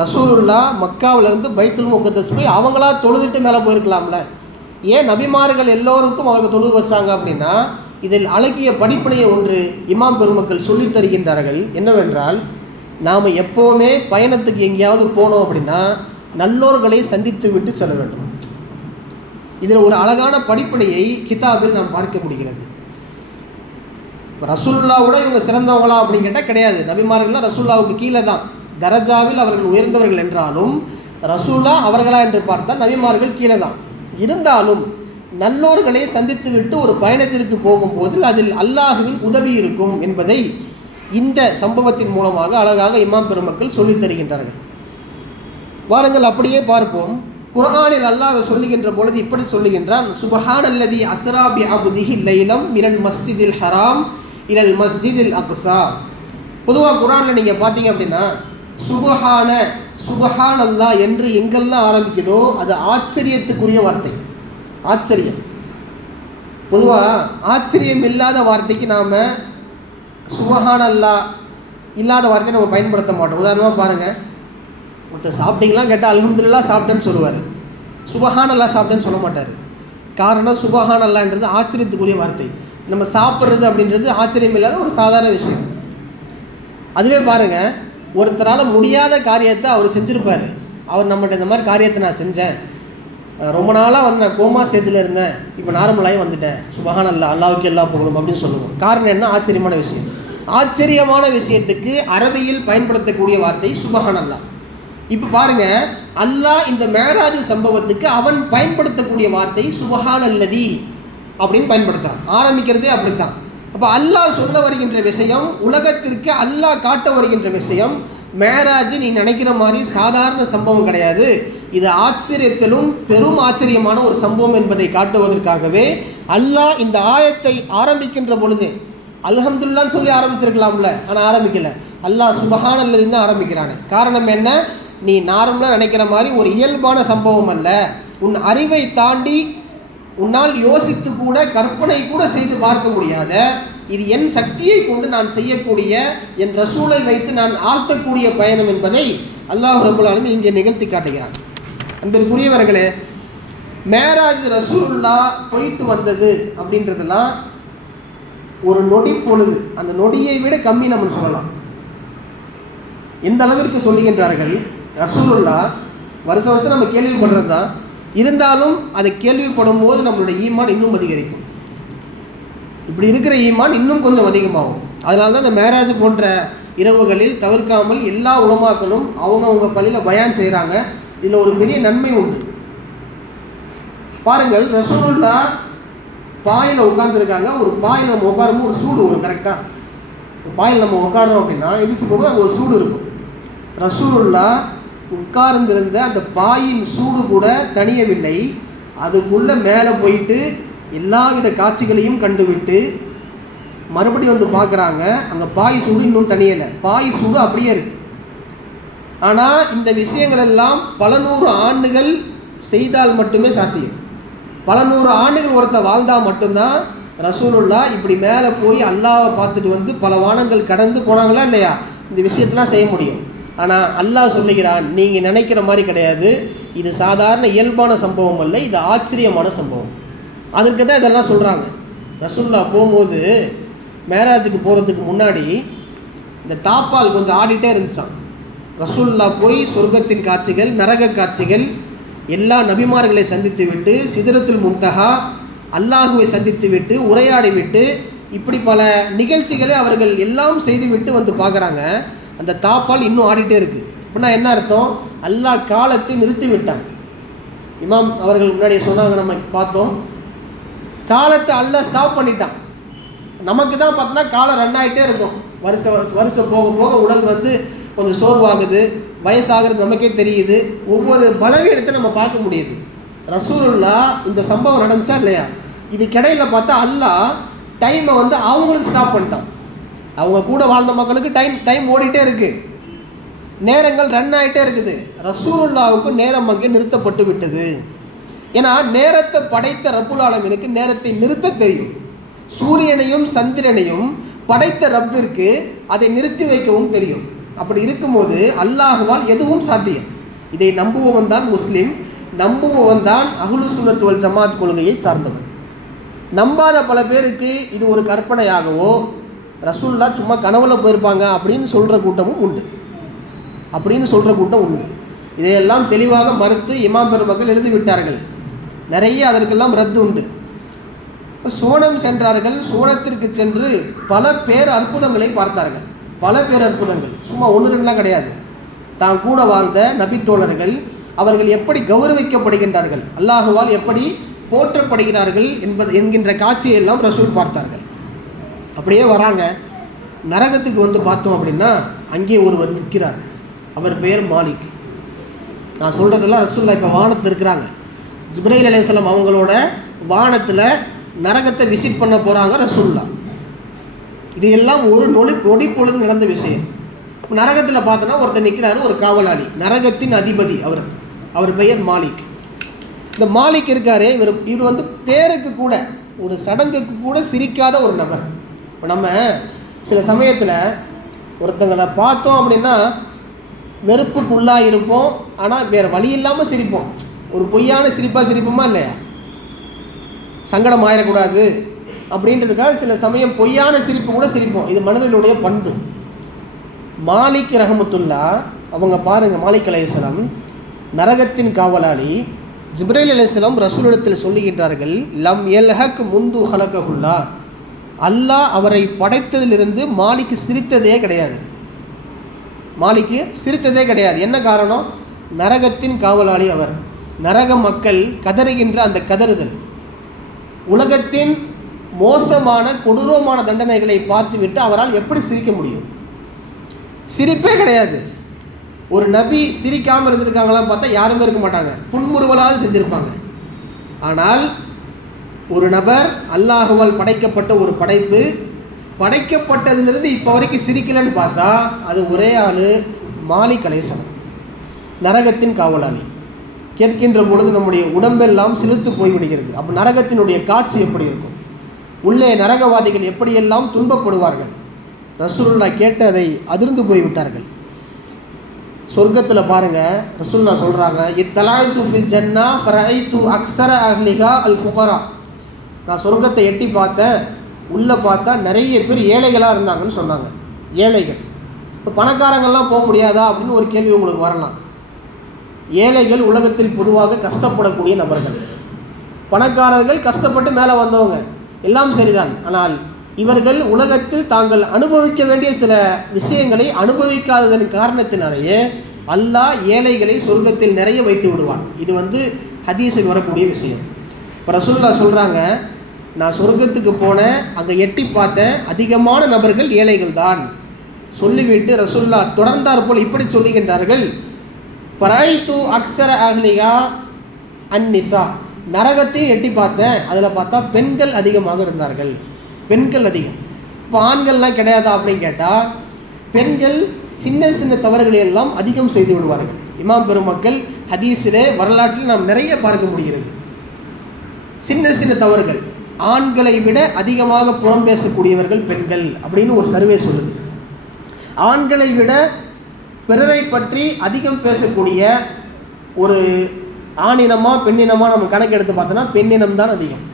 ரசூலுல்லாஹ் மக்காவிலேருந்து பைத்துல் முகத்தஸ் போய் அவங்களா தொழுதுட்டு மேலே போயிருக்கலாம்ல? ஏன் நபிமார்கள் எல்லோருக்கும் அவர்கள் தொழுது வச்சாங்க அப்படின்னா, இதில் அழகிய படிப்பினையை ஒன்று இமாம் பெருமக்கள் சொல்லித் தருகின்றார்கள். என்னவென்றால், நாம் எப்போவுமே பயணத்துக்கு எங்கேயாவது போனோம் அப்படின்னா நல்லோர்களை சந்தித்து விட்டு செல்ல வேண்டும். இதில் ஒரு அழகான படிப்பினையை கிதாபில் நாம் பார்க்க முடிகிறது. ரசூலுல்லாவோட இவங்க சிறந்தவங்களா அப்படின்னு கேட்டால் கிடையாது. நபிமார்கள்லாம் ரசூலுல்லாவுக்கு கீழே தான், தரஜாவில் அவர்கள் உயர்ந்தவர்கள் என்றாலும் ரசூலுல்லா அவர்களா என்று பார்த்தால் நபிமார்கள் கீழே தான். இருந்தாலும் நல்லோர்களை சந்தித்து விட்டு ஒரு பயணத்திற்கு போகும்போது அதில் அல்லாஹுவின் உதவி இருக்கும் என்பதை இந்த சம்பவத்தின் மூலமாக அழகாக இமாம் பெருமக்கள் சொல்லித் தருகின்றார்கள். வாருங்கள் அப்படியே பார்ப்போம். குர்ஆனில் அல்லாஹ் சொல்லுகின்ற பொழுது இப்படி சொல்லுகின்றான், சுப்ஹானல்லதி அஸ்ரா பி அப்திஹி லைலம் மினல் மஸ்ஜிதில் ஹராம் இலல் மஸ்ஜிதில் அக்ஸா. பொதுவாக குர்ஆனில் நீங்கள் பார்த்தீங்க அப்படின்னா சுபஹான் அல்லாஹ் என்று எங்கெல்லாம் ஆரம்பிக்குதோ அது ஆச்சரியத்துக்குரிய வார்த்தை. ஆச்சரியம். பொதுவாக ஆச்சரியம் இல்லாத வார்த்தைக்கு நாம் சுபஹான் அல்லாஹ் இல்லாத வார்த்தையை நம்ம பயன்படுத்த மாட்டோம். உதாரணமாக பாருங்கள், ஒருத்தர் சாப்பிட்டீங்களாம் கேட்டால் அல்ஹம்துலில்லாஹ் சாப்பிட்டேன்னு சொல்லுவார், சுபஹான் அல்லாஹ் சாப்பிட்டேன்னு சொல்ல மாட்டார். காரணம் சுபஹான் அல்லாஹ்ன்றது ஆச்சரியத்துக்குரிய வார்த்தை. நம்ம சாப்பிட்றது அப்படின்றது ஆச்சரியம் இல்லாத ஒரு சாதாரண விஷயம். அதுவே பாருங்கள், ஒருத்தரால் முடியாத காரியத்தை அவர் செஞ்சுருப்பார். அவர் நம்மகிட்ட இந்த மாதிரி காரியத்தை நான் செஞ்சேன், ரொம்ப நாளாக வந்து நான் கோமா ஸ்டேஜில் இருந்தேன், இப்போ நார்மலாகி வந்துட்டேன், சுபஹான் அல்லாஹ், அல்லாஹ்வுக்கு எல்லா புகழும் அப்படின்னு சொல்லுவோம். காரணம் என்ன? ஆச்சரியமான விஷயம். ஆச்சரியமான விஷயத்துக்கு அரபியில் பயன்படுத்தக்கூடிய வார்த்தை சுபஹான் அல்லாஹ். இப்போ பாருங்கள், அல்லாஹ் இந்த மேராஜ் சம்பவத்துக்கு அவன் பயன்படுத்தக்கூடிய வார்த்தை சுபஹான் அல்லதி அப்படின்னு பயன்படுத்துகிறான். ஆரம்பிக்கிறதே அப்படித்தான். அப்போ அல்லாஹ் சொல்ல வருகின்ற விஷயம், உலகத்திற்கு அல்லாஹ் காட்ட வருகின்ற விஷயம், மேராஜ் நீ நினைக்கிற மாதிரி சாதாரண சம்பவம் கிடையாது, இது ஆச்சரியத்திலும் பெரும் ஆச்சரியமான ஒரு சம்பவம் என்பதை காட்டுவதற்காகவே அல்லாஹ் இந்த ஆயத்தை ஆரம்பிக்கின்ற பொழுது அல்ஹம்துலில்லாஹ்னு சொல்லி ஆரம்பிச்சிருக்கலாம்ல, ஆனால் ஆரம்பிக்கலை. அல்லாஹ் சுபஹான் அல்லதி தான் ஆரம்பிக்கிறானே. காரணம் என்ன? நீ நார்மலாக நினைக்கிற மாதிரி ஒரு இயல்பான சம்பவம் அல்ல, உன் அறிவை தாண்டி உன்னால் யோசித்து கூட கற்பனை கூட செய்து பார்க்க முடியாத, இது என் சக்தியை கொண்டு நான் செய்யக்கூடிய, என் ரசூலை வைத்து நான் ஆழ்த்தக்கூடிய பயணம் என்பதை அல்லாஹ் ரப்பல் ஆலமீன் இங்கே நிகழ்த்தி காட்டுகிறான். அன்பிற்குரியவர்களே, மேராஜ் ரசூலுல்லாஹ் போயிட்டு வந்தது அப்படின்றதெல்லாம் ஒரு நொடி பொழுது, அந்த நொடியை விட கம்மி நம்ம சொல்லலாம். எந்த அளவிற்கு சொல்லுகின்றார்கள், ரசூலுல்லாஹ் வருஷம் நம்ம கேள்விப்படுறது தான், இருந்தாலும் அதை கேள்விப்படும் போது நம்மளுடைய ஈமான் இன்னும் அதிகரிக்கும். இப்படி இருக்கிற ஈமான் இன்னும் கொஞ்சம் அதிகமாகும். அதனால தான் இந்த மேராஜ் போன்ற இரவுகளில் தவிர்க்காமல் எல்லா உலமாக்களும் அவங்கவுங்க பள்ளியில் பயான் செய்கிறாங்க. இதில் ஒரு பெரிய நன்மை உண்டு. பாருங்கள், ரசூலுல்லாஹ் பாயில் உட்காந்துருக்காங்க. ஒரு பாயில் நம்ம உட்காரும்போது ஒரு சூடு வரும். கரெக்டாக ஒரு பாயில் நம்ம உட்காரோம் அப்படின்னா எதிர்த்து போகும்போது அங்கே ஒரு சூடு இருக்கும். ரசூலுல்லாஹ் உட்கார்ந்திருந்த அந்த பாயின் சூடு கூட தணியவில்லை. அதுக்குள்ளே மேலே போயிட்டு எல்லாவித காட்சிகளையும் கண்டுவிட்டு மறுபடியும் வந்து பார்க்குறாங்க, அங்கே பாய் சூடு இன்னும் தணியலை, பாய் சூடு அப்படியே இருக்கு. ஆனால் இந்த விஷயங்கள் எல்லாம் பல நூறு ஆண்டுகள் செய்தால் மட்டுமே சாத்தியம். பல நூறு ஆண்டுகள் ஒருத்தர் வாழ்ந்தால் மட்டும்தான் ரசூலுல்லாஹ் இப்படி மேலே போய் அல்லாஹ்வை பார்த்துட்டு வந்து பல வானங்கள் கடந்து போனாங்களா இல்லையா, இந்த விஷயத்தெல்லாம் செய்ய முடியும். ஆனால் அல்லாஹ் சொல்லுகிறான், நீங்கள் நினைக்கிற மாதிரி கிடையாது, இது சாதாரண இயல்பான சம்பவம் அல்ல, இது ஆச்சரியமான சம்பவம். அதற்கு தான் இதெல்லாம் சொல்கிறாங்க. ரசூலுல்லாஹ் போகும்போது மேராஜுக்கு போகிறதுக்கு முன்னாடி இந்த தாப்பால் கொஞ்சம் ஆடிட்டே இருந்துச்சான். ரசூலுல்லாஹ் போய் சொர்க்கத்தின் காட்சிகள், நரக காட்சிகள், எல்லா நபிமார்களை சந்தித்து விட்டு, சிதறத்துல் முன்தஹா அல்லாஹுவை சந்தித்து விட்டு, உரையாடி விட்டு இப்படி பல நிகழ்ச்சிகளை அவர்கள் எல்லாம் செய்துவிட்டு வந்து பார்க்குறாங்க, அந்த தாப்பால் இன்னும் ஆடிட்டே இருக்குது. அப்படின்னா என்ன அர்த்தம்? அல்லாஹ் காலத்தை நிறுத்தி விட்டான். இமாம் அவர்கள் முன்னாடி சொன்னாங்க, நம்ம பார்த்தோம், காலத்தை அல்லாஹ் ஸ்டாப் பண்ணிட்டான். நமக்கு தான் பார்த்தோன்னா காலம் ரன் ஆகிட்டே இருக்கும். வருஷம் போக போக உடல் வந்து கொஞ்சம் சோர்வாகுது, வயசாகிறது நமக்கே தெரியுது, ஒவ்வொரு பலவீனத்தை நம்ம பார்க்க முடியுது. ரசூலுல்லாஹ் இந்த சம்பவம் நடந்துச்சா இல்லையா? இது கிடையில பார்த்தா அல்லாஹ் டைமை வந்து அவங்களுக்கு ஸ்டாப் பண்ணிட்டான். அவங்க கூட வாழ்ந்த மக்களுக்கு டைம் ஓடிட்டே இருக்குது, நேரங்கள் ரன் ஆகிட்டே இருக்குது. ரசூலுல்லாஹ்வுக்கு நேரம் அங்கே நிறுத்தப்பட்டு விட்டது. ஏன்னா நேரத்தை படைத்த ரப்புல் ஆலமீனுக்கு நேரத்தை நிறுத்த தெரியும். சூரியனையும் சந்திரனையும் படைத்த ரப்பிற்கு அதை நிறுத்தி வைக்கவும் தெரியும். அப்படி இருக்கும்போது அல்லாஹ்வால் எதுவும் சாத்தியம். இதை நம்புபவன் தான் முஸ்லீம், நம்புபவன் தான் அஹ்லு சுன்னத் வல் ஜமாத் கொள்கையை சார்ந்தவன். நம்பாத பல பேருக்கு இது ஒரு கற்பனையாகவோ, ரசூலுல்லாஹ் சும்மா கனவுல போயிருப்பாங்க அப்படின்னு சொல்கிற கூட்டமும் உண்டு. இதையெல்லாம் தெளிவாக மறுத்து இமாம் பெருமக்கள் எழுதிவிட்டார்கள். நிறைய அதற்கெல்லாம் ரத்து உண்டு. சோனம் சென்றார்கள். சோனத்திற்கு சென்று பல பேர் அற்புதங்களை பார்த்தார்கள். பல பேர் அற்புதங்கள், சும்மா ஒன்று ரெண்டுலாம் கிடையாது. தான் கூட வாழ்ந்த நபித்தோழர்கள் அவர்கள் எப்படி கௌரவிக்கப்படுகின்றார்கள், அல்லாஹுவால் எப்படி போற்றப்படுகிறார்கள் என்கின்ற காட்சியெல்லாம் ரசூல் பார்த்தார்கள். அப்படியே வராங்க. நரகத்துக்கு வந்து பார்த்தோம் அப்படின்னா அங்கே ஒருவர் நிற்கிறார். அவர் பெயர் மாலிக். நான் சொல்கிறதெல்லாம் ரசூலுல்லாஹ் இப்போ வானத்தில் இருக்கிறாங்க. ஜிப்ரீல் அலைஹிஸ்ஸலாம் அவங்களோட வானத்தில் நரகத்தை விசிட் பண்ண போகிறாங்க ரசூலுல்லாஹ். இது எல்லாம் ஒரு நொடி பொழுது நடந்த விஷயம். நரகத்தில் பார்த்தோன்னா ஒருத்தர் நிற்கிறாரு, ஒரு காவலாளி, நரகத்தின் அதிபதி. அவர் பெயர் மாலிக். இந்த மாலிக் இருக்காரே, இவர் வந்து பேருக்கு கூட, ஒரு சடங்குக்கு கூட சிரிக்காத ஒரு நபர். இப்போ நம்ம சில சமயத்தில் ஒருத்தங்களை பார்த்தோம் அப்படின்னா வெறுப்புக்குள்ளாக இருப்போம், ஆனால் வேறு வழி இல்லாமல் சிரிப்போம். ஒரு பொய்யான சிரிப்போமா இல்லையா? சங்கடம் ஆயிடக்கூடாது அப்படின்றதுக்காக சில சமயம் பொய்யான சிரிப்பு கூட சிரிப்போம். இது மனிதனுடைய பண்பு. மாலிக் ரஹமத்துல்லாஹ் அவங்க பாருங்கள், மாலிக் அலைஹிஸ்ஸலாம் நரகத்தின் காவலாளி. ஜிப்ரீல் அலைஹிஸ்ஸலாம் ரசூலிடத்தில் சொல்லுகின்றார்கள், லம் யல்ஹக் முந்து ஹலகஹுல்லா, அல்லாஹ் அவரை படைத்ததிலிருந்து மாலிக்கு சிரித்ததே கிடையாது. என்ன காரணம்? நரகத்தின் காவலாளி அவர். நரக மக்கள் கதறுகின்ற அந்த கதறுதல், உலகத்தின் மோசமான கொடூரமான தண்டனைகளை பார்த்துவிட்டு அவரால் எப்படி சிரிக்க முடியும்? சிரிப்பே கிடையாது. ஒரு நபி சிரிக்காமல் இருந்திருக்காங்களாம் பார்த்தா யாருமே இருக்க மாட்டாங்க, புன்முறுவலாவது செஞ்சுருப்பாங்க. ஆனால் ஒரு நபர் அல்லாஹுவால் படைக்கப்பட்ட ஒரு படைப்பு, படைக்கப்பட்டதிலிருந்து இப்போ வரைக்கும் சிரிக்கலன்னு பார்த்தா அது ஒரே ஆள், மாலிக் அலைஹிஸ்ஸலாம், நரகத்தின் காவலாளி. கேட்கின்ற பொழுது நம்முடைய உடம்பெல்லாம் சிலுத்து போய்விடுகிறது. அப்போ நரகத்தினுடைய காட்சி எப்படி இருக்கும்? உள்ளே நரகவாதிகள் எப்படியெல்லாம் துன்பப்படுவார்கள்? ரசூலுல்லாஹ் கேட்டு அதை அதிர்ந்து போய்விட்டார்கள். சொர்க்கத்தில் பாருங்கள், ரசூலுல்லாஹ் சொல்கிறாங்க, இத்தலாய்து ஃபில் ஜன்னா ஃபரைது அக்ஸர அஹ்லிஹா அல் ஃபுகரா. நான் சொர்க்கத்தை எட்டி பார்த்தேன், உள்ளே பார்த்தா நிறைய பேர் ஏழைகளாக இருந்தாங்கன்னு சொன்னாங்க. ஏழைகள். இப்போ பணக்காரங்கள்லாம் போக முடியாதா அப்படின்னு ஒரு கேள்வி உங்களுக்கு வரலாம். ஏழைகள் உலகத்தில் பொதுவாக கஷ்டப்படக்கூடிய நபர்கள். பணக்காரர்கள் கஷ்டப்பட்டு மேலே வந்தவங்க, எல்லாம் சரிதான். ஆனால் இவர்கள் உலகத்தில் தாங்கள் அனுபவிக்க வேண்டிய சில விஷயங்களை அனுபவிக்காததன் காரணத்தினாலேயே அல்லாஹ் ஏழைகளை சொர்க்கத்தில் நிறைய வைத்து விடுவான். இது வந்து ஹதீஸில் வரக்கூடிய விஷயம். இப்போ ரசூலுல்லாஹ் சொல்கிறாங்க, நான் சொர்க்கத்துக்கு போனேன், அங்கே எட்டி பார்த்தேன், அதிகமான நபர்கள் ஏழைகள் தான் சொல்லிவிட்டு ரசூலுல்லாஹ் தொடர்ந்தார் போல் இப்படி சொல்லுகின்றார்கள், ஃபரைது அக்ஸர அஹ்லிஹா அன்னிசா. நரகத்தையும் எட்டி பார்த்தேன், அதில் பார்த்தா பெண்கள் அதிகமாக இருந்தார்கள். பெண்கள் அதிகம். இப்போ ஆண்கள்லாம் கிடையாதா அப்படின்னு கேட்டால், பெண்கள் சின்ன சின்ன தவறுகளை எல்லாம் அதிகம் செய்து விடுவார்கள். இமாம் பெருமக்கள் ஹதீஸிலே வரலாற்றில் நாம் நிறைய பார்க்க முடிகிறது. சின்ன சின்ன தவறுகள், ஆண்களை விட அதிகமாக புறம் பேசக்கூடியவர்கள் பெண்கள் அப்படின்னு ஒரு சர்வே சொல்லுது. ஆண்களை விட பிறரை பற்றி அதிகம் பேசக்கூடிய ஒரு ஆணினமா பெண்ணினமா நம்ம கணக்கு எடுத்து பார்த்தோன்னா பெண்ணினம் தான் அதிகம்.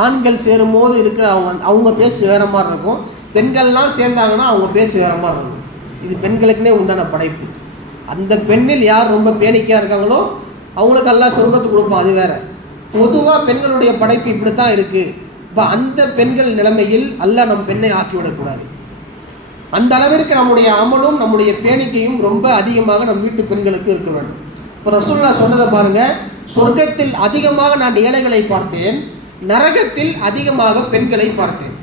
ஆண்கள் சேரும்போது இருக்கிற அவங்க பேச்சு வேற மாதிரி இருக்கும், பெண்கள்லாம் சேர்ந்தாங்கன்னா அவங்க பேச்சு வேற மாதிரி இருக்கும். இது பெண்களுக்குன்னே உண்டான படைப்பு. அந்த பெண்ணில் யார் ரொம்ப பேணிக்கையாக இருக்காங்களோ அவங்களுக்கு எல்லாம் சொர்க்கத்துக்கு கொடுப்போம், அது வேற. பொதுவாக பெண்களுடைய படைப்பு இப்படி தான் இருக்குது. இப்போ அந்த பெண்கள் நிலைமையில் அல்லாஹ் நம் பெண்ணை ஆக்கிவிடக்கூடாது. அந்த அளவிற்கு நம்முடைய அமலும் நம்முடைய பேணிக்கையும் ரொம்ப அதிகமாக நம் வீட்டு பெண்களுக்கு இருக்க வேண்டும். இப்போ ரசூலுல்லாஹ் சொன்னதை பாருங்க, சொர்க்கத்தில் அதிகமாக நான் ஏழைகளை பார்த்தேன், நரகத்தில் அதிகமாக பெண்களை பார்த்தேன்.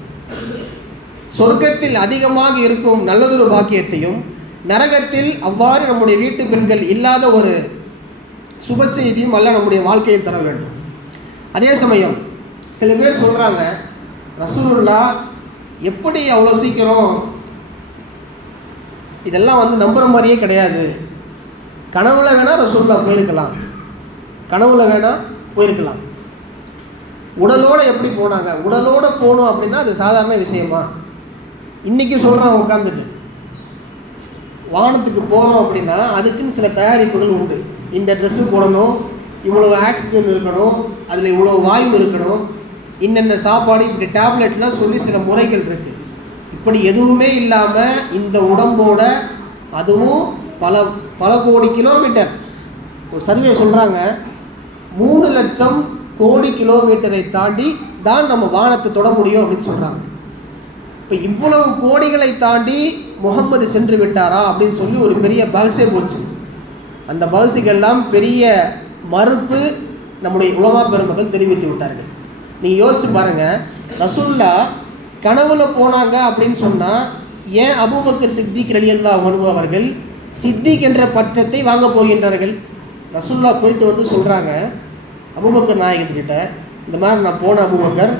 சொர்க்கத்தில் அதிகமாக இருக்கும் நல்லதொரு பாக்கியத்தையும், நரகத்தில் அவ்வாறு நம்முடைய வீட்டு பெண்கள் இல்லாத ஒரு சுப செய்தியும் அல்ல நம்முடைய வாழ்க்கையில் தர வேண்டும். அதே சமயம் சில பேர் சொல்கிறாங்க, ரசூலுல்லாஹ் எப்படி அவ்வளோ சீக்கிரம், இதெல்லாம் நம்புற மாதிரியே கிடையாது, கனவுல வேணால் ரசூலுல்லாஹ் போயிருக்கலாம், கனவுல வேணால் போயிருக்கலாம், உடலோடு எப்படி போனாங்க, உடலோடு போகணும் அப்படின்னா அது சாதாரண விஷயமா? இன்றைக்கி சொல்கிறான் உட்காந்துட்டு வானத்துக்கு போகிறோம் அப்படின்னா அதுக்குன்னு சில தயாரிப்புகள் உண்டு. இந்த ட்ரெஸ்ஸு போடணும், இவ்வளோ ஆக்சிஜன் இருக்கணும், அதில் இவ்வளோ வாயு இருக்கணும், இன்னென்ன சாப்பாடு, இப்படி டேப்லெட்லாம் சொல்லி சில முறைகள் இருக்குது. இப்படி எதுவுமே இல்லாமல் இந்த உடம்போட, அதுவும் பல பல கோடி கிலோமீட்டர், ஒரு சர்வே சொல்கிறாங்க 3 லட்சம் கோடி கிலோமீட்டரை தாண்டி தான் நம்ம வானத்தை தொட முடியும் அப்படின்னு சொல்கிறாங்க. இப்போ இவ்வளவு கோடிகளை தாண்டி முகம்மது சென்று விட்டாரா அப்படின்னு சொல்லி ஒரு பெரிய பஹ்ஸே போச்சு. அந்த பஹ்ஸுக்கெல்லாம் பெரிய மறுப்பு நம்முடைய உலமா பெருமக்கள் தெரிவித்து விட்டார்கள். நீங்கள் யோசிச்சு பாருங்கள், ரசூலுல்லாஹ் கனவுல போனாங்க அப்படின்னு சொன்னால் ஏன் அபூபக்கர் சித்திக் ரலியல்லாஹு அன்ஹு அவர்கள் சித்திக் என்ற பட்டத்தை வாங்க போகின்றார்கள்? ரசூலுல்லாஹ் போயிட்டு சொல்கிறாங்க அபூபக்கர் நாயகத்துக்கிட்ட, இந்த மாதிரி நான் போன அபூபக்கர்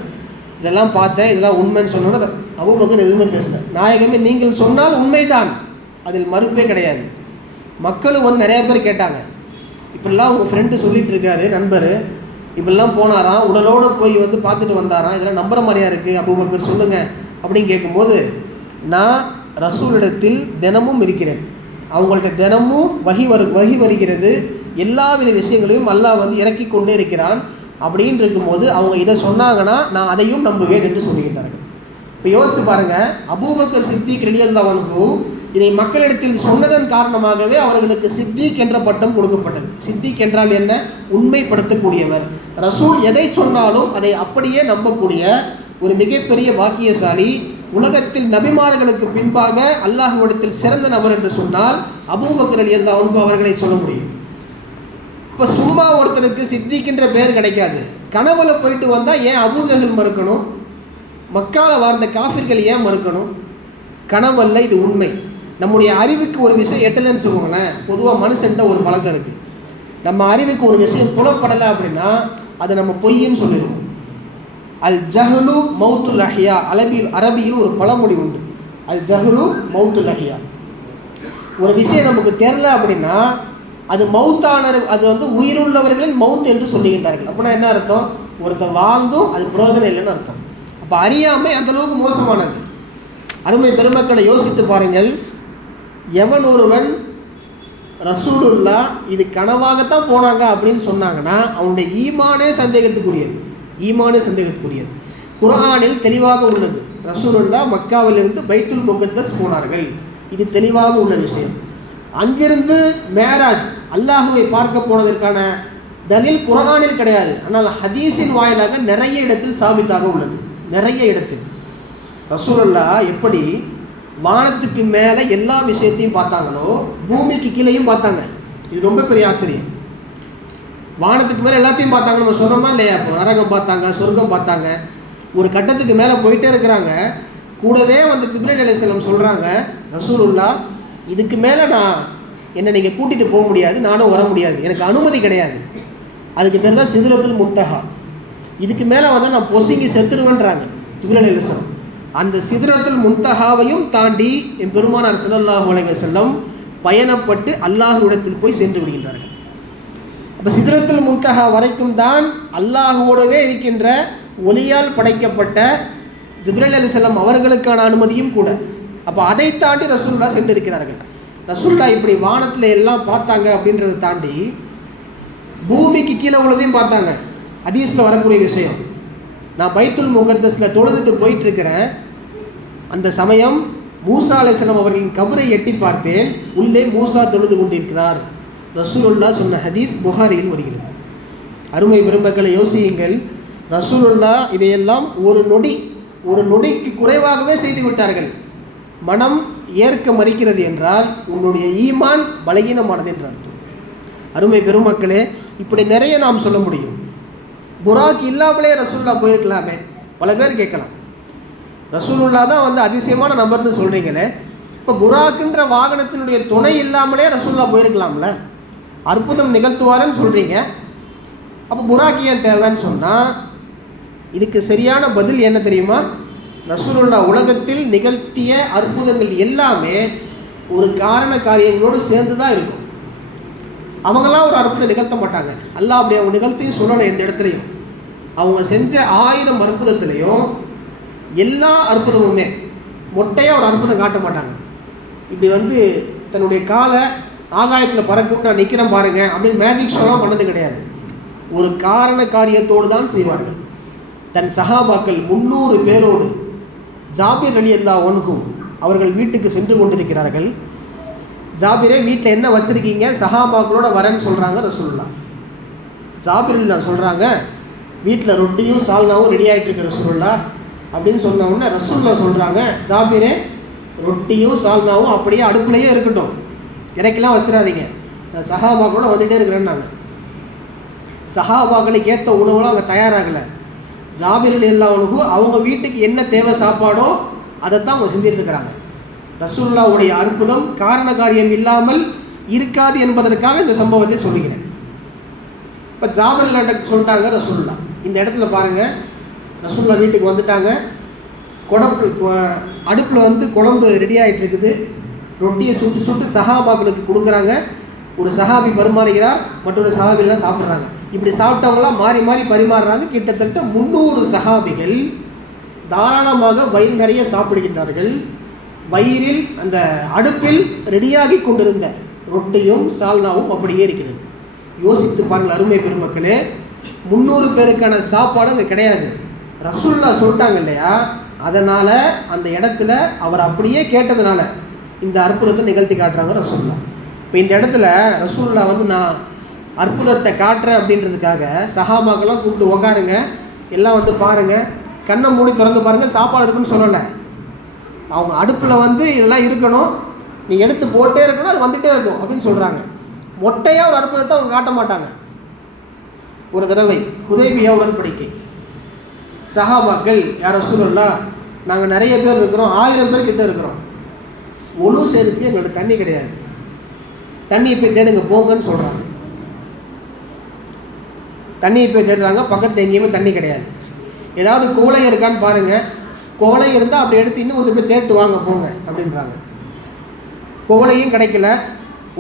இதெல்லாம் பார்த்தேன், இதெல்லாம் உண்மைன்னு சொன்னோட அபூபக்கர் எதுவுமே பேசல. நாயகமே நீங்கள் சொன்னால் உண்மைதான், அதில் மறுப்பே கிடையாது. மக்களும் நிறைய பேர் கேட்டாங்க, இப்படிலாம் உங்கள் ஃப்ரெண்டு சொல்லிட்டு இருக்காரு நண்பர், இப்படிலாம் போனாராம், உடலோடு போய் பார்த்துட்டு வந்தாராம், இதெல்லாம் நம்புற மாதிரியா இருக்குது அபூபக்கர் சொல்லுங்கள் அப்படின்னு கேட்கும்போது, நான் ரசூலிடத்தில் தினமும் இருக்கிறேன், அவங்கள்ட்ட தினமும் வகி வருகிறது, எல்லா வித விஷயங்களையும் அல்லாஹ் இறக்கி கொண்டே இருக்கிறான். அப்படின்னு இருக்கும்போது அவங்க இதை சொன்னாங்கன்னா நான் அதையும் நம்புவேன் என்று சொல்லுகின்றார்கள். இப்போ யோசிச்சு பாருங்கள், அபூபக்கர் சித்திக் ரலியல்லாஹு அன்ஹு இதை மக்களிடத்தில் சொன்னதன் காரணமாகவே அவர்களுக்கு சித்திக் என்ற பட்டம் கொடுக்கப்பட்டது. சித்திக் என்றால் என்ன? உண்மைப்படுத்தக்கூடியவர். ரசூல் எதை சொன்னாலும் அதை அப்படியே நம்பக்கூடிய ஒரு மிகப்பெரிய பாக்கியசாலி. உலகத்தில் நபிமார்களுக்கு பின்பாக அல்லாஹ்விடத்தில் சிறந்த நபர் என்று சொன்னால் அபூபக்கர் ரலியல்லாஹு அன்ஹு அவர்களை சொல்ல முடியும். இப்போ சும்மா ஒருத்தருக்கு சித்திக்கின்ற பேர் கிடைக்காது. கனவுல போயிட்டு வந்தால் ஏன் அபூஜஹல் மறுக்கணும்? மக்காவில் வாழ்ந்த காஃபிர்கள் ஏன் மறுக்கணும்? கனவல்ல, இது உண்மை. நம்முடைய அறிவுக்கு ஒரு விஷயம் எட்டலைன்னு சொல்லுவாங்களேன். பொதுவாக மனுஷன்ட்ட ஒரு பழக்கம் இருக்குது, நம்ம அறிவுக்கு ஒரு விஷயம் புலப்படலை அப்படின்னா அதை நம்ம பொய்ன்னு சொல்லிடுவோம். அல் ஜஹ்லு மௌத்துல் அஹ்யா, அரபியில் ஒரு பழமொழி உண்டு, அல் ஜஹ்லு மௌத்துல் அஹ்யா. ஒரு விஷயம் நமக்கு தெரில அப்படின்னா அது மௌத்தான, அது உயிருள்ளவர்களின் மவுத் என்று சொல்லுகின்றார்கள். அப்படின்னா என்ன அர்த்தம்? ஒருத்தர் வாழ்ந்தும் அது பிரயோஜனம் இல்லைன்னு அர்த்தம். அப்போ அறியாமை அந்த அளவுக்கு மோசமானது. அருமை பெருமக்களை யோசித்து பாருங்கள், எவன் ஒருவன் ரசூலுல்லாஹ் இது கனவாகத்தான் போனாங்க அப்படின்னு சொன்னாங்கன்னா அவனுடைய ஈமானே சந்தேகத்துக்குரியது. குர்ஆனில் தெளிவாக உள்ளது, ரசூலுல்லாஹ் மக்காவிலிருந்து பைத்துல் முகத்தஸ் போனார்கள், இது தெளிவாக உள்ள விஷயம். அங்கிருந்து மேராஜ் அல்லாஹுவை பார்க்க போனதற்கான தலீல் குர்ஆனில் கிடையாது, ஆனால் ஹதீஸின் வாயிலாக நிறைய இடத்தில் சாபித்தாக உள்ளது. நிறைய இடத்தில் ரசூலுல்லாஹ் எப்படி வானத்துக்கு மேலே எல்லா விஷயத்தையும் பார்த்தாங்களோ பூமிக்கு கீழேயும் பார்த்தாங்க. இது ரொம்ப பெரிய ஆச்சரியம். வானத்துக்கு மேலே எல்லாத்தையும் பார்த்தாங்க, நம்ம சொன்னோமா இல்லையா? இப்போ நரகம் பார்த்தாங்க, சொர்க்கம் பார்த்தாங்க. ஒரு கட்டத்துக்கு மேலே போயிட்டே இருக்கிறாங்க. கூடவே ஜிப்ரீல் அலைஹிஸ்ஸலாம் சொல்கிறாங்க, ரசூலுல்லாஹ் இதுக்கு மேலே என்னை நீங்கள் கூட்டிகிட்டு போக முடியாது, நானும் வர முடியாது, எனக்கு அனுமதி கிடையாது. அதுக்கு பேர் தான் சித்ரத்துல் முன்தஹா. இதுக்கு மேலே நான் பொசுங்கி செத்துருவேன்றாங்க ஜிப்ரீல் அலைஹிஸ்ஸலாம். அந்த சித்ரத்துல் முன்தஹாவையும் தாண்டி என் பெருமானார் ஸல்லல்லாஹு அலைஹி வஸல்லம் பயணப்பட்டு அல்லாஹ்விடத்தில் போய் சென்று விடுகின்றார்கள். அப்போ சித்ரத்துல் முன்தஹா வரைக்கும் தான் அல்லாஹ்வோடவே இருக்கின்ற ஒளியால் படைக்கப்பட்ட ஜிப்ரீல் அலைஹிஸ்ஸலாம் அவர்களுக்கான அனுமதியும் கூட. அப்போ அதை தாண்டி ரசூலுல்லாஹ் சென்றிருக்கிறார்கள். ரசூலுல்லாஹ் இப்படி வானத்தில் எல்லாம் பார்த்தாங்க அப்படின்றத தாண்டி பூமிக்கு கீழே உள்ளதையும் பார்த்தாங்க. ஹதீஸில் வரக்கூடிய விஷயம், நான் பைத்துல் முகத்தஸில் தொழுதுட்டு போயிட்டுருக்கிறேன், அந்த சமயம் மூசா அலைஹிஸ்ஸலாம் அவர்களின் கபரை எட்டி பார்த்தேன், உள்ளே மூசா தொழுது கொண்டிருக்கிறார். ரசூலுல்லாஹ் சொன்ன ஹதீஸ் புகாரியில் வருகிறது. அருமை பெருமக்களை யோசியுங்கள், ரசூலுல்லாஹ் இதையெல்லாம் ஒரு நொடிக்கு குறைவாகவே செய்து விட்டார்கள். மனம் ஏற்க மறுக்கிறது என்றால் உன்னுடைய ஈமான் பலகீனமானது என்று அர்த்தம். அருமை பெருமக்களே, இப்படி நிறைய நாம் சொல்ல முடியும். புராக் இல்லாமலே ரசூலுல்லாஹ் போயிருக்கலாமே. பல பேர் கேட்கலாம், ரசூலுல்லாஹ் தான் வந்து அதிசயமான நபர்னு சொல்கிறீங்களே, இப்போ புராக்குன்ற வாகனத்தினுடைய துணை இல்லாமலே ரசூலுல்லாஹ் போயிருக்கலாம்ல, அற்புதம் நிகழ்த்துவாருன்னு சொல்கிறீங்க, அப்போ புராக் ஏன் தேவைன்னு சொன்னால் இதுக்கு சரியான பதில் என்ன தெரியுமா? ரசூலுல்லாஹ் உலகத்தில் நிகழ்த்திய அற்புதங்கள் எல்லாமே ஒரு காரண காரியங்களோடு சேர்ந்து தான் இருக்கும். அவங்களாம் ஒரு அற்புதம் நிகழ்த்த மாட்டாங்க. அல்லாஹ் அப்படி அவங்க நிகழ்த்தியும் சொல்லணும். எந்த இடத்துலையும் அவங்க செஞ்ச 1000 அற்புதத்துலேயும் எல்லா அற்புதமுமே மொட்டையாக ஒரு அற்புதம் காட்ட மாட்டாங்க. இப்படி வந்து தன்னுடைய காலை ஆகாயத்தில் பறக்க நான் நிற்கிறேன் பாருங்க அப்படின்னு மேஜிக் ஷோலாம் பண்ணது கிடையாது. ஒரு காரண காரியத்தோடு தான் செய்வார்கள். தன் சஹாபாக்கள் 300 பேரோடு ஜாபிர் ரலியல்லாஹு அன்ஹு அவர்கள் வீட்டுக்கு சென்று கொண்டிருக்கிறார்கள். ஜாபிரே வீட்டில் என்ன வச்சுருக்கீங்க? சஹாபாக்களோட வரேன்னு சொல்கிறாங்க ரசூலுல்லாஹ். ஜாபிர் நான் சொல்கிறாங்க, வீட்டில் ரொட்டியும் சால்னாவும் ரெடி ஆகிட்டு இருக்கு ரசூலுல்லாஹ் அப்படின்னு சொன்ன உடனே ரசூலுல்லாஹ் சொல்கிறாங்க, ஜாபிரே ரொட்டியும் சால்னாவும் அப்படியே அடுப்புலையே இருக்கட்டும், இறக்கெல்லாம் வச்சிடாதீங்க, நான் சஹாபாக்களோட வந்துகிட்டே இருக்கிறேன்னாங்க. சஹாபாக்களுக்கு ஏற்ற உணவுலாம் அவங்க தயாராகலை. ஜாபிர் ரலியல்லாஹு அன்ஹு அவங்க வீட்டுக்கு என்ன தேவை சாப்பாடோ அதைத்தான் அவங்க செஞ்சுட்டு இருக்கிறாங்க. ரசூலுல்லாஹ்வுடைய அற்புதம் காரண காரியம் இல்லாமல் இருக்காது என்பதற்காக இந்த சம்பவத்தை சொல்லுகிறேன். இப்போ ஜாபிர் சொல்லிட்டாங்க ரசூலுல்லாஹ், இந்த இடத்துல பாருங்கள், ரசூலுல்லாஹ் வீட்டுக்கு வந்துட்டாங்க. அடுப்பில் வந்து குழம்பு ரெடி ஆகிட்டு இருக்குது. ரொட்டியை சுட்டு சுட்டு சஹாபாக்களுக்கு கொடுக்குறாங்க. ஒரு சஹாபி பரிமாறுகிறார், மற்றொரு சஹாபிலாம் சாப்பிட்றாங்க. இப்படி சாப்பிட்டவங்களாம் மாறி மாறி பரிமாறுறாங்க. கிட்டத்தட்ட 300 சஹாபிகள் தாராளமாக வயிறு நிறைய சாப்பிடுகின்றார்கள். வயிறில் அந்த அடுப்பில் ரெடியாகி கொண்டிருந்த ரொட்டியும் சால்னாவும் அப்படியே இருக்கிறது. யோசித்து பாருங்கள் அருமை பெருமக்களே, 300 பேருக்கான சாப்பாடு அங்கே கிடையாது. ரசூலுல்லாஹ் சொல்லிட்டாங்க இல்லையா, அதனால் அந்த இடத்துல அவர் அப்படியே கேட்டதுனால இந்த அற்புதத்தை நிகழ்த்தி காட்டுறாங்க ரசூலுல்லாஹ். இப்போ இந்த இடத்துல ரசூலுல்லாஹ் வந்து நான் அற்புதத்தை காட்டுறேன் அப்படின்றதுக்காக சஹாபாக்கெல்லாம் கூப்பிட்டு உக்காருங்க, எல்லாம் வந்து பாருங்கள், கண்ணை மூடி திறந்து பாருங்கள், சாப்பாடு இருக்குன்னு சொல்லலை. அவங்க அடுப்பில் வந்து இதெல்லாம் இருக்கணும், நீ எடுத்து போட்டே இருக்கணும், அது வந்துகிட்டே இருக்கும் அப்படின்னு சொல்கிறாங்க. மொட்டையாக ஒரு அற்புதத்தை அவங்க காட்ட மாட்டாங்க. ஒரு தடவை ஹுதைபியா உடன்படிக்கை, சஹாபாக்கள் யார் ரசூலுல்லாஹ் நாங்கள் நிறைய பேர் இருக்கிறோம், 1000 பேர் கிட்ட இருக்கிறோம், ஒழு செய்யறதுக்கு எங்களோட தண்ணி கிடையாது, தண்ணியை போய் தேடுங்க போங்கன்னு சொல்கிறாங்க. தண்ணியை போய் தேடுறாங்க, பக்கத்தில் எங்கேயுமே தண்ணி கிடையாது. ஏதாவது குவளை இருக்கான்னு பாருங்கள், குவளை இருந்தால் அப்படி எடுத்து இன்னும் கொஞ்சம் போய் தேட்டு வாங்க போங்க அப்படின்றாங்க. குவளையும் கிடைக்கல.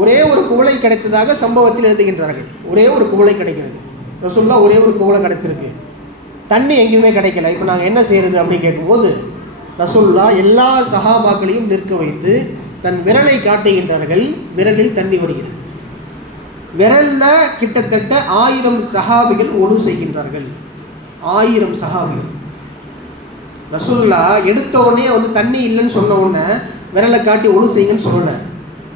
ஒரே ஒரு குவளை கிடைத்ததாக சம்பவத்தில் எழுதுகின்றார்கள். ஒரே ஒரு குவளை கிடைக்கிறது. ரசூலுல்லாஹ் ஒரே ஒரு குவளை கிடைச்சிருக்கு, தண்ணி எங்கேயுமே கிடைக்கல. இப்போ நாங்கள் என்ன செய்கிறது அப்படின்னு கேட்கும்போது ரசூலுல்லாஹ் எல்லா சஹாபாக்களையும் நிற்க வைத்து தன் விரலை காட்டுகின்றார்கள். விரலில் தண்ணி வருகிறது. விரலில் கிட்டத்தட்ட 1000 சஹாபிகள் ஒழு செய்கின்றார்கள். 1000 சஹாபிகள். ரசூலுல்லாஹ் எடுத்த உடனே வந்து தண்ணி இல்லைன்னு சொன்ன உடனே விரலை காட்டி ஒழு செய்யுங்கன்னு சொல்லலை.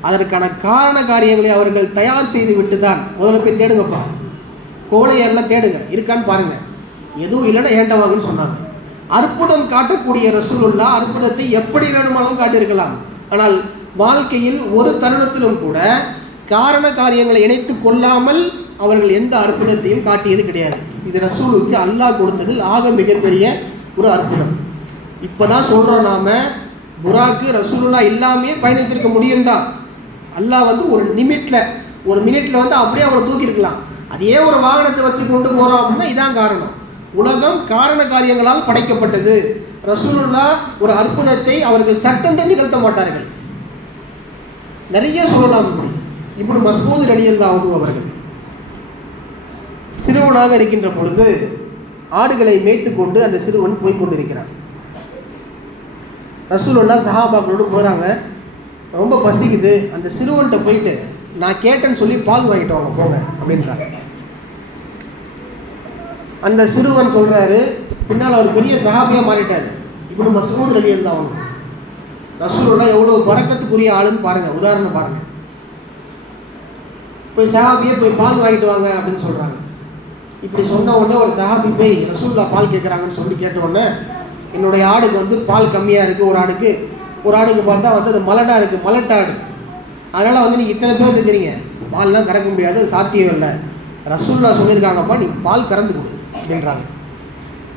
அதற்கான காரண காரியங்களை அவர்கள் தயார் செய்து விட்டு தான் முதல்ல போய் தேடுங்கப்பா, கோழையெல்லாம் தேடுங்க, இருக்கான்னு பாருங்கள், எதுவும் இல்லைன்னா ஏண்டவாங்கன்னு சொன்னாங்க. அற்புதம் காட்டக்கூடிய ரசூலுல்லாஹ் அற்புதத்தை எப்படி வேணுமானாலும் காட்டியிருக்கலாம். ஆனால் வாழ்க்கையில் ஒரு தருணத்திலும் கூட காரண காரியங்களை இணைத்து கொள்ளாமல் அவர்கள் எந்த அற்புதத்தையும் காட்டியது கிடையாது. இது ரசூலுக்கு அல்லாஹ் கொடுத்ததில் ஆக மிகப்பெரிய ஒரு அற்புதம். இப்போ தான் சொல்கிறோம், நாம் புராக்கு ரசூலுல்லாஹ் இல்லாமே பயணிச்சிருக்க முடியும் தான். அல்லாஹ் வந்து ஒரு மினிட்டில் வந்து அப்படியே அவரை தூக்கியிருக்கலாம். அதே ஒரு வாகனத்தை வச்சு கொண்டு போகிறோம் அப்படின்னா இதான் காரணம். உலகம் காரண காரியங்களால் படைக்கப்பட்டது. ரசூலுல்லாஹ் ஒரு அற்புதத்தை அவர்கள் சட்டென்று நிகழ்த்த மாட்டார்கள். நிறைய சொல்லலாம். இப்படி மஸ்ஊத் ரலியல்லாஹு அன்ஹு அவர்கள் சிறுவனாக இருக்கின்ற பொழுது ஆடுகளை மேய்த்து கொண்டு அந்த சிறுவன் போய் கொண்டிருக்கிறான். ரசூலுல்லாஹ் சஹாபாக்களோடு போகிறாங்க. ரொம்ப பசிக்குது, அந்த சிறுவன்கிட்ட போயிட்டு நான் கேட்டேன்னு சொல்லி பால் வாங்கிட்டு வாங்க போங்க அப்படின்றாங்க. அந்த சிறுவன் சொல்கிறாரு, பின்னால் அவர் பெரிய சஹாபியாக மாறிட்டார். இப்படி மஸ்ஊத் ரலியல்லாஹு அன்ஹு. ரசூலுல்லாஹ் எவ்வளோ பரக்கத்துக்குரிய ஆளுன்னு பாருங்கள், உதாரணம் பாருங்கள். போய் சஹாபியை போய் பால் வாங்கிட்டு வாங்க அப்படின்னு சொல்கிறாங்க. இப்படி சொன்ன உடனே ஒரு சஹாபி போய் ரசூல்லா பால் கேட்குறாங்கன்னு சொல்லி கேட்ட உடனே, என்னுடைய ஆடுக்கு வந்து பால் கம்மியாக இருக்குது, ஒரு ஆடுக்கு பார்த்தா வந்து அது மலடாக இருக்குது, மலட்டாடு, அதனால் வந்து நீங்கள் இத்தனை பேர் இருக்கிறீங்க, பால்லாம் கறக்க முடியாது, அது சாத்தியம் இல்லை. ரசூல்லா சொல்லியிருக்காங்கப்பா, நீ பால் கறந்து கொடு அப்படின்றாங்க.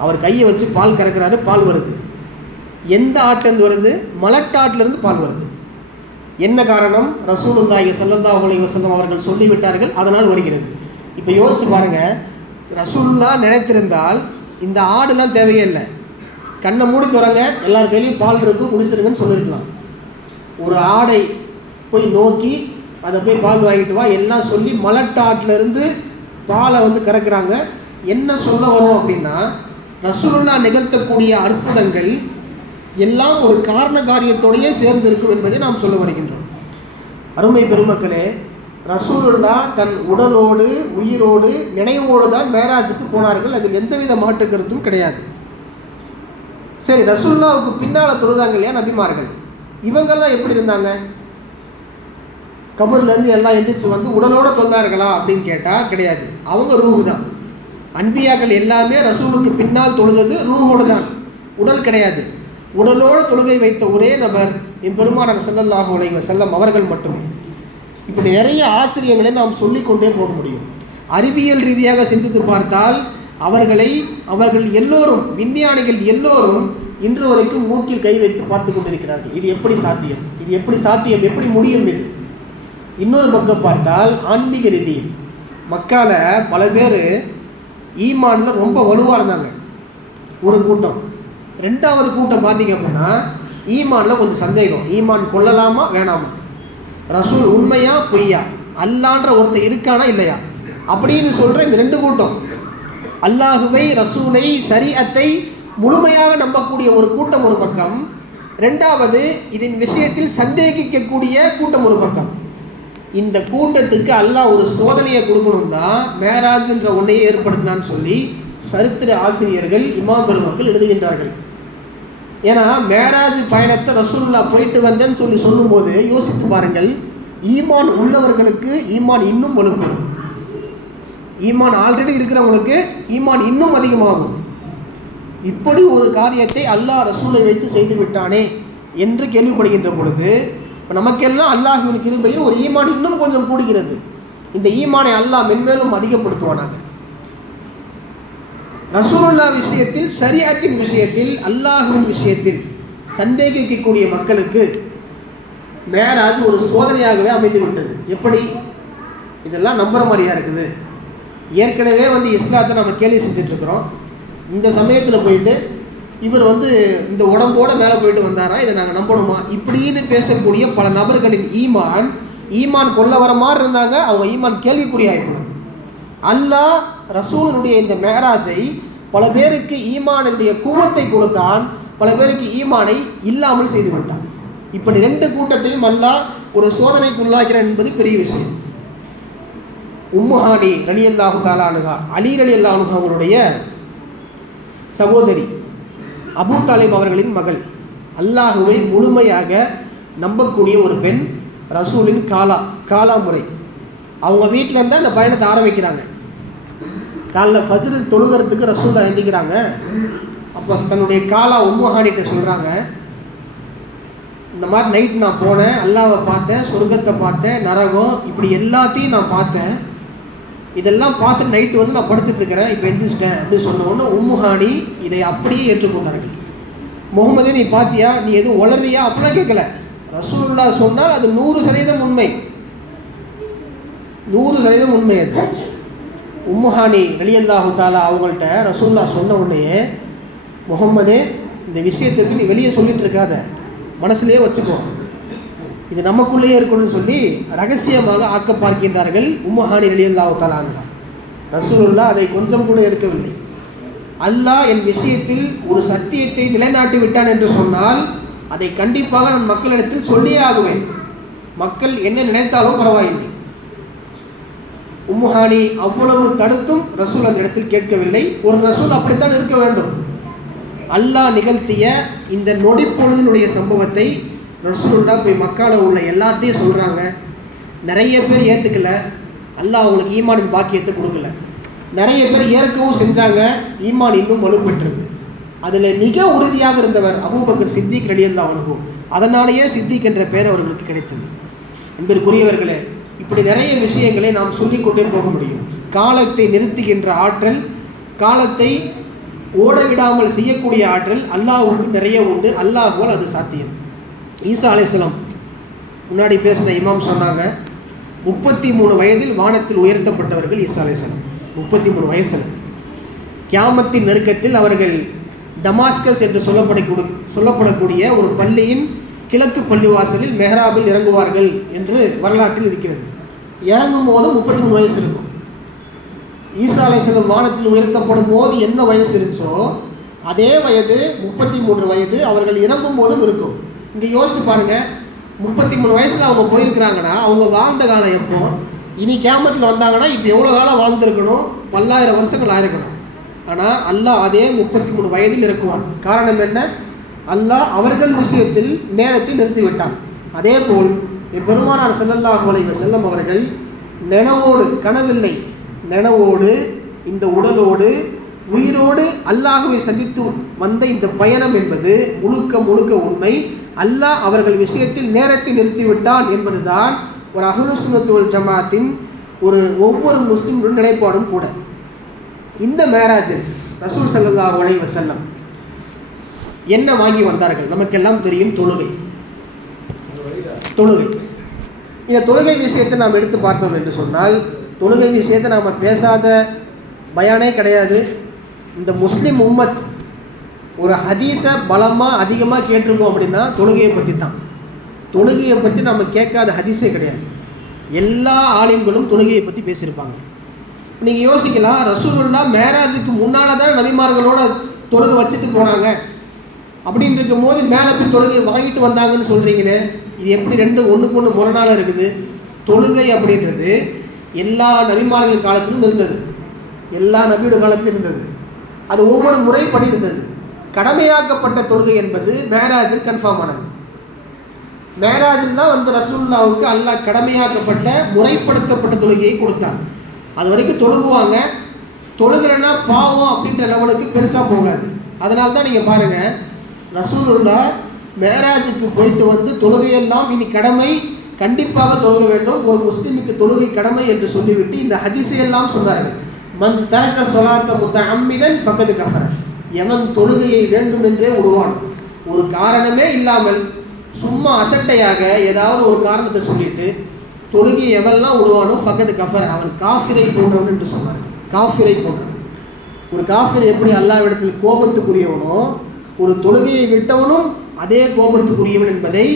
அவர் கையை வச்சு பால் கறக்கிறாரு, பால் வருது. எந்த ஆட்டிலேருந்து வருது? மலட்டாட்டிலேருந்து பால் வருது. என்ன காரணம்? ரசூலுல்லாஹி ஸல்லல்லாஹு அலைஹி வஸல்லம் அவர்கள் சொல்லிவிட்டார்கள், அதனால் வருகிறது. இப்போ யோசிச்சு பாருங்கள், ரசூலுல்லாஹ் நினைத்திருந்தால் இந்த ஆடுலாம் தேவையே இல்லை, கண்ணை மூடி துறங்க, எல்லார் கையிலையும் பால் இருக்கும், குடிச்சிருங்கன்னு சொல்லியிருக்கலாம். ஒரு ஆடை போய் நோக்கி அதை போய் பால் வாங்கிட்டு வா எல்லாம் சொல்லி மலட்டாட்டிலேருந்து பாலை வந்து கறக்கிறாங்க. என்ன சொல்ல வரும் அப்படின்னா, ரசூலுல்லாஹ் நிகழ்த்தக்கூடிய அற்புதங்கள் எல்லாம் ஒரு காரண காரியத்தோடையே சேர்ந்து இருக்கும் என்பதை நாம் சொல்ல வருகின்றோம். அருமை பெருமக்களே, ரசூலுல்லாஹ் தன் உடலோடு உயிரோடு நினைவோடு தான் மேராஜுக்கு போனார்கள். அதில் எந்தவித மாற்று கருத்தும் கிடையாது. சரி, ரசூலுல்லாஹ்வுக்கு பின்னால் தொழுதாங்க இல்லையா நபிமார்கள், இவங்கெல்லாம் எப்படி இருந்தாங்க? கபர்லேருந்து எல்லாம் எந்திரிச்சு வந்து உடலோடு தொழுதார்களா அப்படின்னு கேட்டால் கிடையாது. அவங்க ரூஹு தான். அன்பியாக்கள் எல்லாமே ரசூலுக்கு பின்னால் தொழுதது ரூஹோடு தான், உடல் கிடையாது. உடலோடு தொழுகை வைத்த ஒரே நபர் எம்பெருமானார் ஸல்லல்லாஹு அலைஹி வஸல்லம் அவர்கள் மட்டுமே. இப்படி நிறைய ஆச்சரியங்களை நாம் சொல்லிக்கொண்டே போக முடியும். அறிவியல் ரீதியாக சிந்தித்து பார்த்தால் அவர்கள் எல்லோரும், விஞ்ஞானிகள் எல்லோரும் இன்று வரைக்கும் மூக்கில் கை வைத்து பார்த்து கொண்டிருக்கிறார்கள். இது எப்படி சாத்தியம், எப்படி முடியும் இது? இன்னொரு பக்கம் பார்த்தால் ஆன்மீக ரீதியில் மக்கால பல பேர் ஈமானில் ரொம்ப வலுவாக இருந்தாங்க, ஒரு கூட்டம். ரெண்டாவது கூட்டம் பார்த்தீங்க அப்படின்னா ஈமானில் கொஞ்சம் சந்தேகம், ஈமான் கொள்ளலாமா வேணாமா, ரசூல் உண்மையா பொய்யா, அல்லான்ற ஒருத்தர் இருக்கானா இல்லையா அப்படின்னு சொல்கிற இந்த ரெண்டு கூட்டம். அல்லாஹுவை, ரசூலை, ஷரீஅத்தை முழுமையாக நம்பக்கூடிய ஒரு கூட்டம் ஒரு பக்கம், ரெண்டாவது இதன் விஷயத்தில் சந்தேகிக்கக்கூடிய கூட்டம் ஒரு பக்கம். இந்த கூட்டத்துக்கு அல்லாஹ் ஒரு சோதனையை கொடுக்கணும் தான் மேராஜ்ன்ற ஒன்றையை ஏற்படுத்தினான்னு சொல்லி சரித்திர ஆசிரியர்கள், இமாம் பெருமக்கள் எழுதுகின்றார்கள். ஏன்னா மேராஜ் பயணத்தை ரசூலுல்லாஹ் போயிட்டு வந்தேன்னு சொல்லும்போது யோசித்து பாருங்கள், ஈமான் உள்ளவர்களுக்கு ஈமான் இன்னும் வலுப்படும், ஈமான் ஆல்ரெடி இருக்கிறவங்களுக்கு ஈமான் இன்னும் அதிகமாகும். இப்படி ஒரு காரியத்தை அல்லாஹ் ரசூலை வைத்து செய்து விட்டானே என்று கேள்விப்படுகின்ற பொழுது இப்போ நமக்கெல்லாம் அல்லாஹ்வின் கிருபையில் ஒரு ஈமான் இன்னும் கொஞ்சம் கூடுகிறது. இந்த ஈமானை அல்லாஹ் மென்மேலும் அதிகப்படுத்துவானாக. ரசூலுல்லாஹ் விஷயத்தில், ஷரீஅத்தின் விஷயத்தில், அல்லாஹ்வின் விஷயத்தில் சந்தேகிக்கக்கூடிய மக்களுக்கு மேராஜ் ஒரு சோதனையாகவே அமைந்து விட்டது. எப்படி? இதெல்லாம் நம்புற மாதிரியா இருக்குது. ஏற்கனவே வந்து இஸ்லாத்தை நம்ம கேள்வி செஞ்சிட்ருக்கிறோம். இந்த சமயத்தில் போயிட்டு இவர் வந்து இந்த உடம்போடு மேலே போயிட்டு வந்தாரா, இதை நாங்கள் நம்பணுமா இப்படின்னு பேசக்கூடிய பல நபர்களின் ஈமான் கொள்ள வர மாதிரி இருந்தாங்க. அவங்க ஈமான் கேள்விக்குறியாயிருக்கும். அல்லாஹ் ரசூலுடைய இந்த மேராஜை பல பேருக்கு ஈமானுடைய குவத்தை கொடுத்தான், பல பேருக்கு ஈமானை இல்லாமல் செய்து விட்டான். இப்படி ரெண்டு கூட்டத்தையும் அல்லாஹ் ஒரு சோதனைக்குள்ளாகிறான் என்பது பெரிய விஷயம். உம்மு ஹானி ரலியல்லாஹு தஆலா அன்ஹா, அலி ரலியல்லாஹு அன்ஹு அவருடைய சகோதரி, அபூ தாலிப் அவர்களின் மகள், அல்லாஹுவை முழுமையாக நம்பக்கூடிய ஒரு பெண், ரசூலின் காலா முறை. அவங்க வீட்டில் இருந்தால் அந்த பயணத்தை ஆரம்பிக்கிறாங்க. காலைல ஃபஜ்ர் தொழுகிறதுக்கு ரசூல்லா எழுந்திக்கிறாங்க. அப்போ தன்னுடைய காலா உம்மு ஹானிட்ட சொல்கிறாங்க, இந்த மாதிரி நைட் நான் போனேன், அல்லாஹ்வை பார்த்தேன், சொர்க்கத்தை பார்த்தேன், நரகம், இப்படி எல்லாத்தையும் நான் பார்த்தேன், இதெல்லாம் பார்த்து நைட்டு வந்து நான் படுத்துட்ருக்கிறேன், இப்போ எந்திரிச்சிட்டேன் அப்படின்னு சொன்ன உடனே உம்மு ஹானி இதை அப்படியே ஏற்றுக்கொண்டார்கள். முகமதே நீ பார்த்தியா, நீ எதுவும் உளறியா அப்படிலாம் கேட்கல. ரசூலுல்லாஹ் சொன்னால் அது 100% உண்மை, 100% உண்மை. அது உம்மு ஹானி ரலியல்லாஹு தஆலா அவங்கள்ட்ட ரசூலுல்லாஹ் சொன்ன உடனே, முகமதே இந்த விஷயத்திற்கு நீ வெளியே சொல்லிட்டு இருக்காத, மனசுலேயே வச்சுக்கோ, இது நமக்குள்ளேயே இருக்கணும்னு சொல்லி ரகசியமாக ஆக்க பார்க்கின்றார்கள் உம்மு ஹானி ரலியல்லாஹு தஆலா அன்ஹா. ரசூலுல்லாஹ் அதை கொஞ்சம் கூட இருக்கவில்லை. அல்லாஹ் என் விஷயத்தில் ஒரு சத்தியத்தை நிலைநாட்டி விட்டான் என்று சொன்னால் அதை கண்டிப்பாக நான் மக்களிடத்தில் சொல்லியே ஆகுவேன், மக்கள் என்ன நினைத்தாலும் பரவாயில்லை. உம்மு ஹானி அவ்வளவு தடுத்தும் ரசூல் அந்த இடத்தில் கேட்கவில்லை. ஒரு ரசூல் அப்படித்தான் இருக்க வேண்டும். அல்லாஹ் நிகழ்த்திய இந்த நொடி பொழுதினுடைய சம்பவத்தை ரசூலுல்லாஹ் போய் மக்கால உள்ள எல்லாத்தையும் சொல்கிறாங்க. நிறைய பேர் ஏற்றுக்கல, அல்லாஹ் அவங்களுக்கு ஈமானின் பாக்கியத்தை கொடுக்கல. நிறைய பேர் ஏற்கவும் செஞ்சாங்க, ஈமான் இன்னும் வலுப்பெற்றது. அதில் மிக உறுதியாக இருந்தவர் அபூபக்கர் சித்திக் ரலியல்லாஹு அன்ஹு. அதனாலேயே சித்திக் என்ற பெயர் அவர்களுக்கு கிடைத்தது. அன்பிற்குரியவர்களே, இப்படி நிறைய விஷயங்களை நாம் சொல்லிக்கொண்டே போக முடியும். காலத்தை நிறுத்துகின்ற ஆற்றல், காலத்தை ஓடவிடாமல் செய்யக்கூடிய ஆற்றல் அல்லாஹ்வுக்கு நிறைய உண்டு. அல்லாஹ்வால் அது சாத்தியம். ஈசா அலைஹிஸ்ஸலாம் முன்னாடி பேசின இமாம் சொன்னாங்க, 33 வயதில் வானத்தில் உயர்த்தப்பட்டவர்கள் ஈசா அலைஹிஸ்ஸலாம். 33 வயசில் கியாமத்தின் நெருக்கத்தில் அவர்கள் டமாஸ்கஸ் என்று சொல்லப்படக்கூடிய ஒரு பள்ளியின் கிழக்கு பள்ளிவாசலில் மெஹராபில் இறங்குவார்கள் என்று வரலாற்றில் இருக்கிறது. இறங்கும் போது 33 வயசு இருக்கும். ஈசா அலைஹிஸ்ஸலாம் வானத்தில் உயர்த்தப்படும் போது என்ன வயசு இருந்துச்சோ அதே வயது 33 வயது அவர்கள் இறங்கும் போதும் இருக்கும். இங்கே யோசிச்சு பாருங்க, 33 வயசில் அவங்க போயிருக்கிறாங்கன்னா அவங்க வாழ்ந்த காலம் எப்போ? இனி கியாமத்தில் வந்தாங்கன்னா இப்போ எவ்வளோ காலம் வாழ்ந்துருக்கணும்? 10,000 வருஷங்கள் ஆயிருக்கணும். ஆனால் அல்லாஹ் அதே 33 வயதில் இருக்குவான். காரணம் என்ன? அல்லாஹ் அவர்கள் விஷயத்தில் நேரத்தை நிறுத்திவிட்டான். அதே போல் பெருமானார் ஸல்லல்லாஹு அலைஹி வஸல்லம் அவர்கள் நினைவோடு, கனவில்லை, நினைவோடு இந்த உடலோடு உயிரோடு அல்லாஹ்வை சந்தித்து வந்த இந்த பயணம் என்பது முழுக்க முழுக்க உண்மை. அல்லாஹ் அவர்கள் விஷயத்தில் நேரத்தை நிறுத்திவிட்டான் என்பதுதான் ஒரு அஹ்லுஸ் சுன்னத் வல் ஜமாஅத்தின் ஒரு ஒவ்வொரு முஸ்லிம்களின் நிலைப்பாடும் கூட. இந்த மேராஜில் ரசூல் ஸல்லல்லாஹு அலைஹி வஸல்லம் என்ன வாங்கி வந்தார்கள்? நமக்கெல்லாம் தெரியும், தொழுகை. இந்த தொழுகை விஷயத்தை நாம் எடுத்து பார்த்தோம் என்று சொன்னால், தொழுகை விஷயத்தை நாம் பேசாத பயானே கிடையாது. இந்த முஸ்லிம் உம்மத் ஒரு ஹதீஸை பலமாக அதிகமாக கேட்டிருக்கோம் அப்படின்னா தொழுகையை பற்றி தான். தொழுகையை பற்றி நம்ம கேட்காத ஹதீஸே கிடையாது. எல்லா ஆலிம்களும் தொழுகையை பற்றி பேசியிருப்பாங்க. நீங்கள் யோசிக்கலாம், ரசூலுல்லாஹ் மேராஜுக்கு முன்னால் தான் நபிமார்களோட தொழுகை வச்சுட்டு போனாங்க. அப்படின்னு இருக்கும் போது மேலே போய் தொழுகை வாங்கிட்டு வந்தாங்கன்னு சொல்கிறீங்களே, இது எப்படி ரெண்டு ஒன்றுக்கு ஒன்று முரணால் இருக்குது? தொழுகை அப்படின்றது எல்லா நபிமார்கள் காலத்திலும் இருந்தது, எல்லா நபியோட காலத்திலும் இருந்தது. அது ஒவ்வொரு முறைப்படி இருந்தது. கடமையாக்கப்பட்ட தொழுகை என்பது மேராஜில் கன்ஃபார்ம் ஆனது. மேராஜில் தான் வந்து ரசூலுல்லாஹ்வுக்கு அல்லாஹ் கடமையாக்கப்பட்ட முறைப்படுத்தப்பட்ட தொழுகையை கொடுத்தாங்க. அது வரைக்கும் தொழுகுவாங்க. தொழுகிறன்னா பாவம் அப்படின்ற லெவலுக்கு பெருசாக போகாது. அதனால தான் நீங்கள் பாருங்கள், ரசூலுல்லாஹ் மேராஜுக்கு போயிட்டு வந்து தொழுகையெல்லாம் இனி கடமை, கண்டிப்பாக தொழுக வேண்டும், ஒரு முஸ்லிமுக்கு தொழுகை கடமை என்று சொல்லிவிட்டு இந்த ஹதீஸையெல்லாம் சொன்னார்கள். மன் தரக்க ஸலாத்த முத்தஅம்மிதன் ஃபகத் கஃபர. எவன் தொழுகையை வேண்டும் என்றே விடுவான், ஒரு காரணமே இல்லாமல் சும்மா அசட்டையாக ஏதாவது ஒரு காரணத்தை சொல்லிட்டு தொழுகை எவெல்லாம் விடுவானோ ஃபகத் கஃபர, அவன் காஃபிரை போன்றவன் என்று சொன்னார். காஃபிரை போன்றவன். ஒரு காஃபிர் எப்படி அல்லாஹ்விடத்தில் கோபத்துக்குரியவனோ, ஒரு தொழுகையை விட்டவனும் அதே கோபத்துக்குரியவன் என்பதை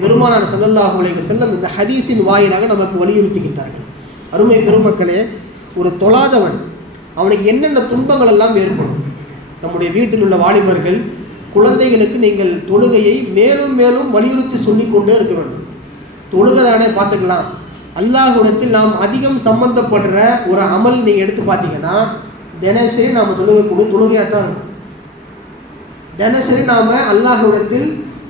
பெருமானார் ஸல்லல்லாஹு அலைஹி வஸல்லம் இந்த ஹதீஸின் வாயிலாக நமக்கு வலியுறுத்துகின்றார்கள். அருமை பெருமக்களே, ஒரு தொழாதவன் அவனுக்கு என்னென்ன துன்பங்கள் எல்லாம் ஏற்படும்? நம்முடைய வீட்டில் உள்ள வாலிபர்கள், குழந்தைகளுக்கு நீங்கள் தொழுகையை மேலும் மேலும் வலியுறுத்தி சொல்லிக் கொண்டே இருக்க வேண்டும். தொழுகைதானே பார்த்துக்கலாம். அல்லாஹ்விடத்தில் நாம் அதிகம் சம்பந்தப்படுற ஒரு அமல் நீங்கள் எடுத்து பார்த்தீங்கன்னா தினசரி நாம் தொழுகக்கூடிய தொழுகையாக தான் இருக்கும். தினசரி நாம் அல்லாஹ்விடத்தில்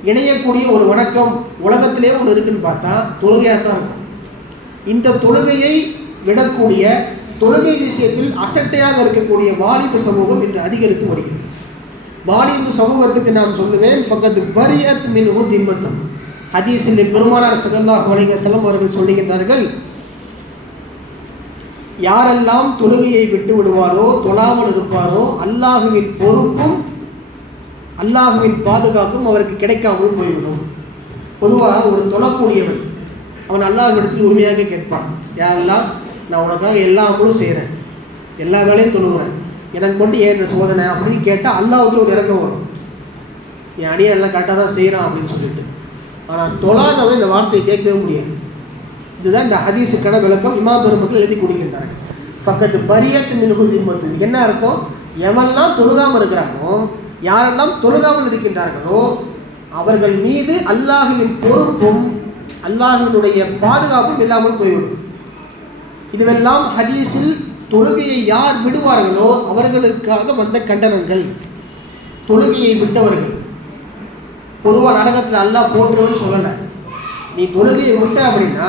இணையக்கூடிய ஒரு வணக்கம் உலகத்திலே ஒன்று இருக்குன்னு பார்த்தா தொழுகையாக தான் இருக்கும். இந்த தொழுகையை விடக்கூடிய, தொழுகை விஷயத்தில் அசட்டையாக இருக்கக்கூடிய வாலிப சமூகம் இன்று அதிகரித்து வருகிறது. வாலிப சமூகத்துக்கு நாம் சொல்லுவேன், ஃபகத் பரியத் மின்ஹு திம்மத்தும். ஹதீஸில் பெருமானார் ஸல்லல்லாஹு அலைஹி வஸல்லம் அவர்கள் சொல்லுகின்றார்கள், யாரெல்லாம் தொழுகையை விட்டு விடுவாரோ, தொழாமல் இருப்பாரோ, அல்லாஹுவின் பொறுப்பும் அல்லாஹுவின் பாதுகாப்பும் அவருக்கு கிடைக்காமல் போய்விடும். பொதுவாக ஒரு தொழக்கூடியவன் அவன் அல்லாஹ்விடத்தில் உண்மையாக கேட்பான், யாரெல்லாம் நான் உனக்காக எல்லா அமலும் செய்கிறேன், எல்லா வேலையும் தொழுகிறேன், எனக்கு மட்டும் ஏன் இந்த சோதனை அப்படின்னு கேட்டால் அல்லாஹ்வுக்கு ஒரு இறக்கம் வரும். என் அடியை எல்லாம் கரெக்டாக தான் செய்கிறான் அப்படின்னு சொல்லிட்டு. ஆனால் தொழாதவன் இந்த வார்த்தையை கேட்கவே முடியாது. இதுதான் இந்த ஹதீஸுக்கான விளக்கம் இமாம் பெருமக்கள் எழுதி கொடுக்கின்றார்கள். பக்கத்து பரியத் மின்ஹு திம்மத்து. என்ன அர்த்தம்? எவெல்லாம் தொழுகாமல் இருக்கிறாங்களோ, யாரெல்லாம் தொழுகாமல் இருக்கின்றார்களோ அவர்கள் மீது அல்லாஹ்வின் பொறுப்பும் அல்லாஹ்வினுடைய பாதுகாப்பும் இல்லாமல் போய்விடும். இதுவெல்லாம் ஹதீஸில் தொழுகையை யார் விடுவார்களோ அவர்களுக்காக வந்த கண்டனங்கள். தொழுகையை விட்டவர்கள் பொதுவாக நரகத்தில் அல்லாஹ் போன்றவன்னு சொல்லலை. நீ தொழுகையை விட்ட அப்படின்னா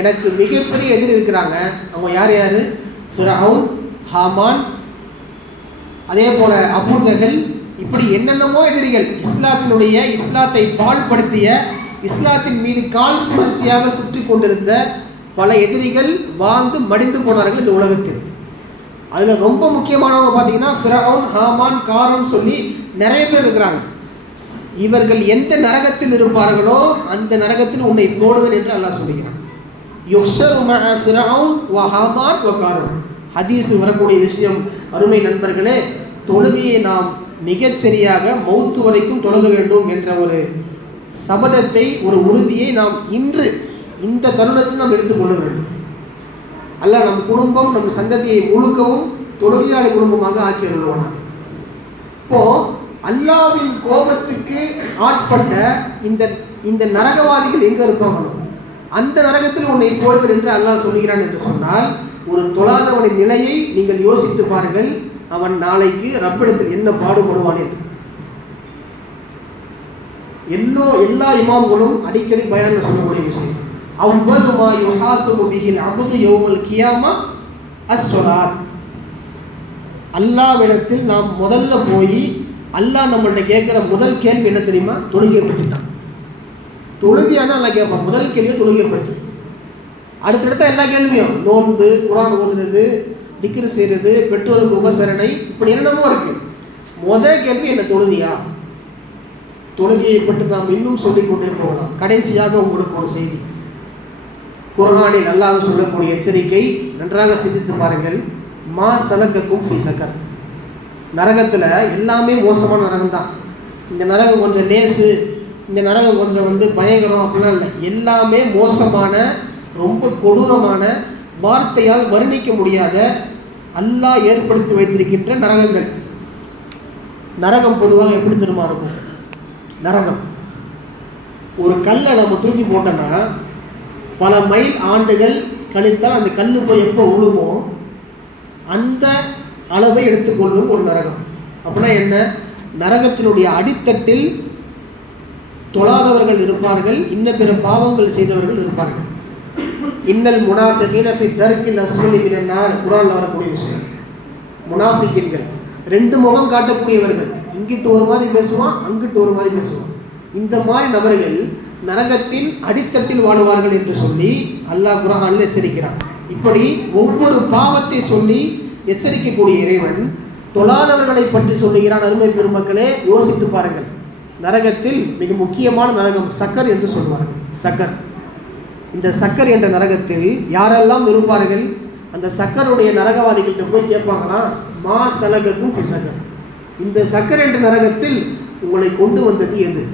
எனக்கு மிகப்பெரிய எதிரி இருக்கிறாங்க. அவங்க யார் யார்? ஃபிரௌன், ஹாமான், அதே போல அபூஜஹல், இப்படி என்னென்னமோ எதிரிகள், இஸ்லாத்தை பாழ்படுத்திய, இஸ்லாத்தின் மீது கால் புணர்ச்சியாக சுற்றி கொண்டிருந்த பல எதிரிகள் வாழ்ந்து மடிந்து போனார்கள் இந்த உலகத்தில். அதில் ரொம்ப முக்கியமானவங்க பார்த்தீங்கன்னா ஃபிரௌன், ஹாமான், காரூன் சொல்லி நிறைய பேர் இருக்கிறாங்க. இவர்கள் எந்த நரகத்தில் இருப்பார்களோ அந்த நரகத்தில் உன்னை போடுவேன் என்று அல்லாஹ் சொல்கிறான். யுஹ்ஷரு மஅ ஃபிரௌன் வ ஹாமான் வ காரூன். ஹதீஸில் வரக்கூடிய விஷயம் அருமை நண்பர்களே, தொழுகையை நாம் மிகச்சரியாக மௌத்து வரைக்கும் தொழுக வேண்டும் என்ற ஒரு சபதத்தை, ஒரு உறுதியை நாம் இன்று இந்த தருணத்தில் நாம் எடுத்துக்கொள்ள வேண்டும். அல்லாஹ் நம் குடும்பம், நம் சந்ததியை முழுக்கவும் தொழுகையாளி குடும்பமாக ஆக்கி வருவான். இப்போ அல்லாஹ்வின் கோபத்துக்கு ஆட்பட்ட இந்த நரகவாதிகள் எங்க இருப்பாங்களோ அந்த நரகத்தில் உன்னை போடுவர் என்று அல்லாஹ் சொல்கிறான் என்று சொன்னால், ஒரு தொழாதவனின் நிலையை நீங்கள் யோசித்து பாருங்கள். அவன் நாளைக்கு ரப்பிடத்தில் என்ன பாடுபடுவான் என்று. எல்லா இமாம்களும் அடிக்கடி பயான்ல சொல்லக்கூடிய விஷயம், அவ்வளவு மா யுஹாஸபு பிஹில் அப்து யௌமல் கியாமா அஸ்ஸலாத். அல்லாஹ்விடத்தில் நாம் முதல்ல போய் அல்லாஹ் நம்மள்ட்ட கேட்குற முதல் கேள்வி என்ன தெரியுமா? தொழுகையை பற்றி தான். தொழுகையாக தான் அல்லாஹ் கேட்பான். முதல் கேள்வியை தொழுகையை பற்றி. அடுத்தடுத்த எல்லா கேள்வியும், நோன்பு, குர்ஆன் ஓதுறது, திக்ரு செய்கிறது, பெற்றோருக்கு உபசரணை, இப்படி என்னமோ இருக்கு. முதல் கேள்வி என்ன? தொழுகையா? தொழுகையை பற்றி நாம் இன்னும் சொல்லிக்கொண்டே போகலாம். கடைசியாக உங்களுக்கு ஒரு செய்தி, குர்ஆனில் அல்லாஹ் சொல்லக்கூடிய எச்சரிக்கை நன்றாக சிந்தித்து பாருங்கள். மா சலக்கக்கும் ஃபீ சக்கர். நரகத்தில் எல்லாமே மோசமான நரகம் தான். இந்த நரகம் கொஞ்சம் லேசு, இந்த நரகம் கொஞ்சம் பயங்கரம் அப்படிலாம் இல்லை. எல்லாமே மோசமான, ரொம்ப கொடூரமான, வார்த்தையால் வர்ணிக்க முடியாத, அல்லாஹ் ஏற்படுத்தி வைத்திருக்கின்ற நரகங்கள். நரகம் பொதுவாக எப்படி தெரியுமா இருக்கும்? நரகம் ஒரு கல்லை நம்ம தூக்கி போட்டோன்னா பல மைல் ஆண்டுகள் கழித்தால் அந்த கல் போய் எப்போ உழுமோ அந்த அளவை எடுத்துக்கொள்ளும் ஒரு நரகம். அப்படின்னா என்ன? நரகத்தினுடைய அடித்தட்டில் தொழாதவர்கள் இருப்பார்கள், இன்ன பிற பாவங்கள் செய்தவர்கள் இருப்பார்கள். இன்னல் முனாஃபிகீன ஃபி தர்கில் அஸ்ஃபலி மினன் நார், குர்ஆன்ல வரக்கூடிய விஷயம். முனாஃபிகீன்கள் ரெண்டு முகம் காட்டக்கூடியவர்கள், இங்கிட்டு ஒரு மாதிரி பேசுவான், அங்கிட்டு ஒரு மாதிரி பேசுவான். இந்த மாதிரி நபர்கள் நரகத்தின் அடித்தட்டில் வாழுவார்கள் என்று சொல்லி அல்லாஹ் குர்ஆனில் எச்சரிக்கிறான். இப்படி ஒவ்வொரு பாவத்தை சொல்லி எச்சரிக்கக்கூடிய இறைவன் தொழாதவர்களை பற்றி சொல்லுகிறான். அருமை பெருமக்களே, யோசித்து பாருங்கள். நரகத்தில் மிக முக்கியமான நரகம் சக்கர் என்று சொல்வார்கள். சக்கர், இந்த சக்கர் என்ற நரகத்தில் யாரெல்லாம் இருப்பார்கள்? அந்த சக்கருடைய நரகவாதிகள்கிட்ட போய் கேட்பாங்களா, மா சலகக்கும் ஃபி சக்கர், இந்த சக்கர் என்ற நரகத்தில் உங்களை கொண்டு வந்தது எது?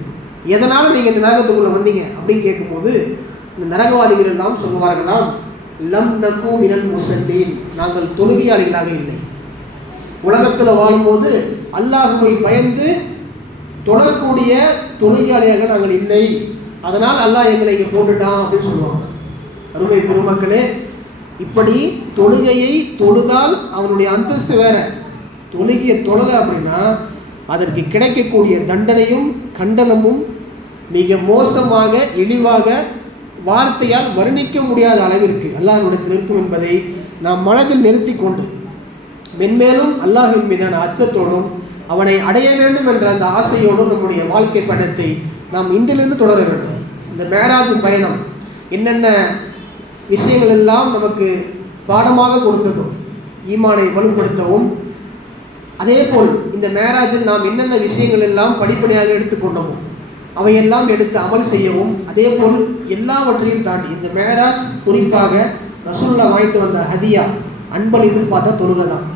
எதனால் நீங்கள் இந்த நரகத்துக்குள்ள வந்தீங்க அப்படின்னு கேட்கும்போது இந்த நரகவாதிகள் எல்லாம் சொல்லுவார்களாம், லம் நகு மினல் முஸல்லீன், நாங்கள் தொழுகையாளிகளாக இல்லை. உலகத்தில் வாழும்போது அல்லாஹ்வை பயந்து தொழக்கூடிய தொழுகையாளியாக நாங்கள் இல்லை, அதனால் அல்லாஹ் எங்களை இங்கே போட்டுட்டான் அப்படின்னு சொல்லுவாங்க. அருமை பெருமக்களே, இப்படி தொழுகையை தொழுதால் அவனுடைய அந்தஸ்து வேற. தொழுகையை தொழலை அப்படின்னா அதற்கு கிடைக்கக்கூடிய தண்டனையும் கண்டனமும் மிக மோசமாக, இழிவாக, வார்த்தையால் வர்ணிக்க முடியாத அளவிற்கு அல்லாஹ்விடத்தில் இருக்கும் என்பதை நாம் மனதில் நிறுத்தி கொண்டு மென்மேலும் அல்லாஹ்வின் மீதான அச்சத்தோடும் அவனை அடைய வேண்டும் என்ற அந்த ஆசையோடும் நம்முடைய வாழ்க்கை பயணத்தை நாம் இன்றிலிருந்து தொடர வேண்டும். இந்த மேராஜ் பயணம் என்னென்ன விஷயங்கள் எல்லாம் நமக்கு பாடமாக கொடுத்ததும், ஈமானை வலுப்படுத்தவும், அதே போல் இந்த மேராஜில் நாம் என்னென்ன விஷயங்கள் எல்லாம் படிப்படியாக எடுத்துக்கொண்டோமோ அவையெல்லாம் எடுத்து அமல் செய்யவும், அதே போல் எல்லாவற்றையும் தாண்டி இந்த மேராஜ் குறிப்பாக ரசூலுல்லாஹ் வாங்கிட்டு வந்த ஹதியா அன்பளிப்புன்னு பார்த்தா தொழுகை தான்.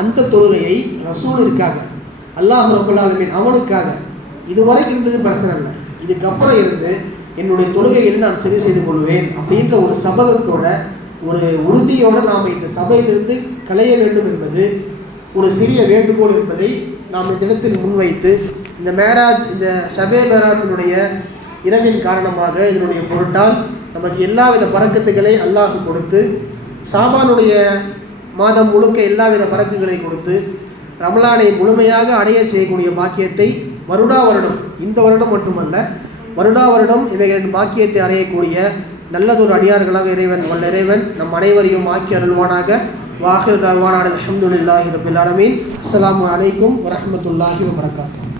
அந்த தொழுகையை ரசூலுக்காக, அல்லாஹ் ரப்பல் ஆலமீன் அவனுக்காக இதுவரைக்கும் இருந்தது பிரச்சனை இல்லை, இதுக்கப்புறம் இருந்து என்னுடைய தொழுகையில் நான் சரி செய்து கொள்வேன் அப்படின்ற ஒரு சபதத்தோட, ஒரு உறுதியோடு நாம் இந்த சபையிலிருந்து களைய வேண்டும் என்பது ஒரு சிறிய வேண்டுகோள் என்பதை நாம் இந்த இடத்தில் முன்வைத்து, இந்த மேராஜ், இந்த ஷபே மேராஜினுடைய இரவின் காரணமாக, இதனுடைய பொருட்டால் நமக்கு எல்லாவித பரக்கத்துகளை அல்லாஹ் கொடுத்து, ஷாபானுடைய மாதம் முழுக்க எல்லாவித பரக்குகளை கொடுத்து, ரமலானை முழுமையாக அடைய செய்யக்கூடிய பாக்கியத்தை வருடா வருடம், இந்த வருடம் மட்டுமல்ல வருடா வருடம் இவைகளின் பாக்கியத்தை அடையக்கூடிய நல்லதொரு அடியார்களாக இறைவன் வல்ல இறைவன் நம் அனைவரையும் ஆக்கி அருள்வானாக. வாஹிர் தஅவானா அல்ஹம்துலில்லாஹி ரப்பில் ஆலமீன். அஸ்ஸலாமு அலைக்கும் வரஹ்மத்துல்லாஹி வபரகாத்துஹு.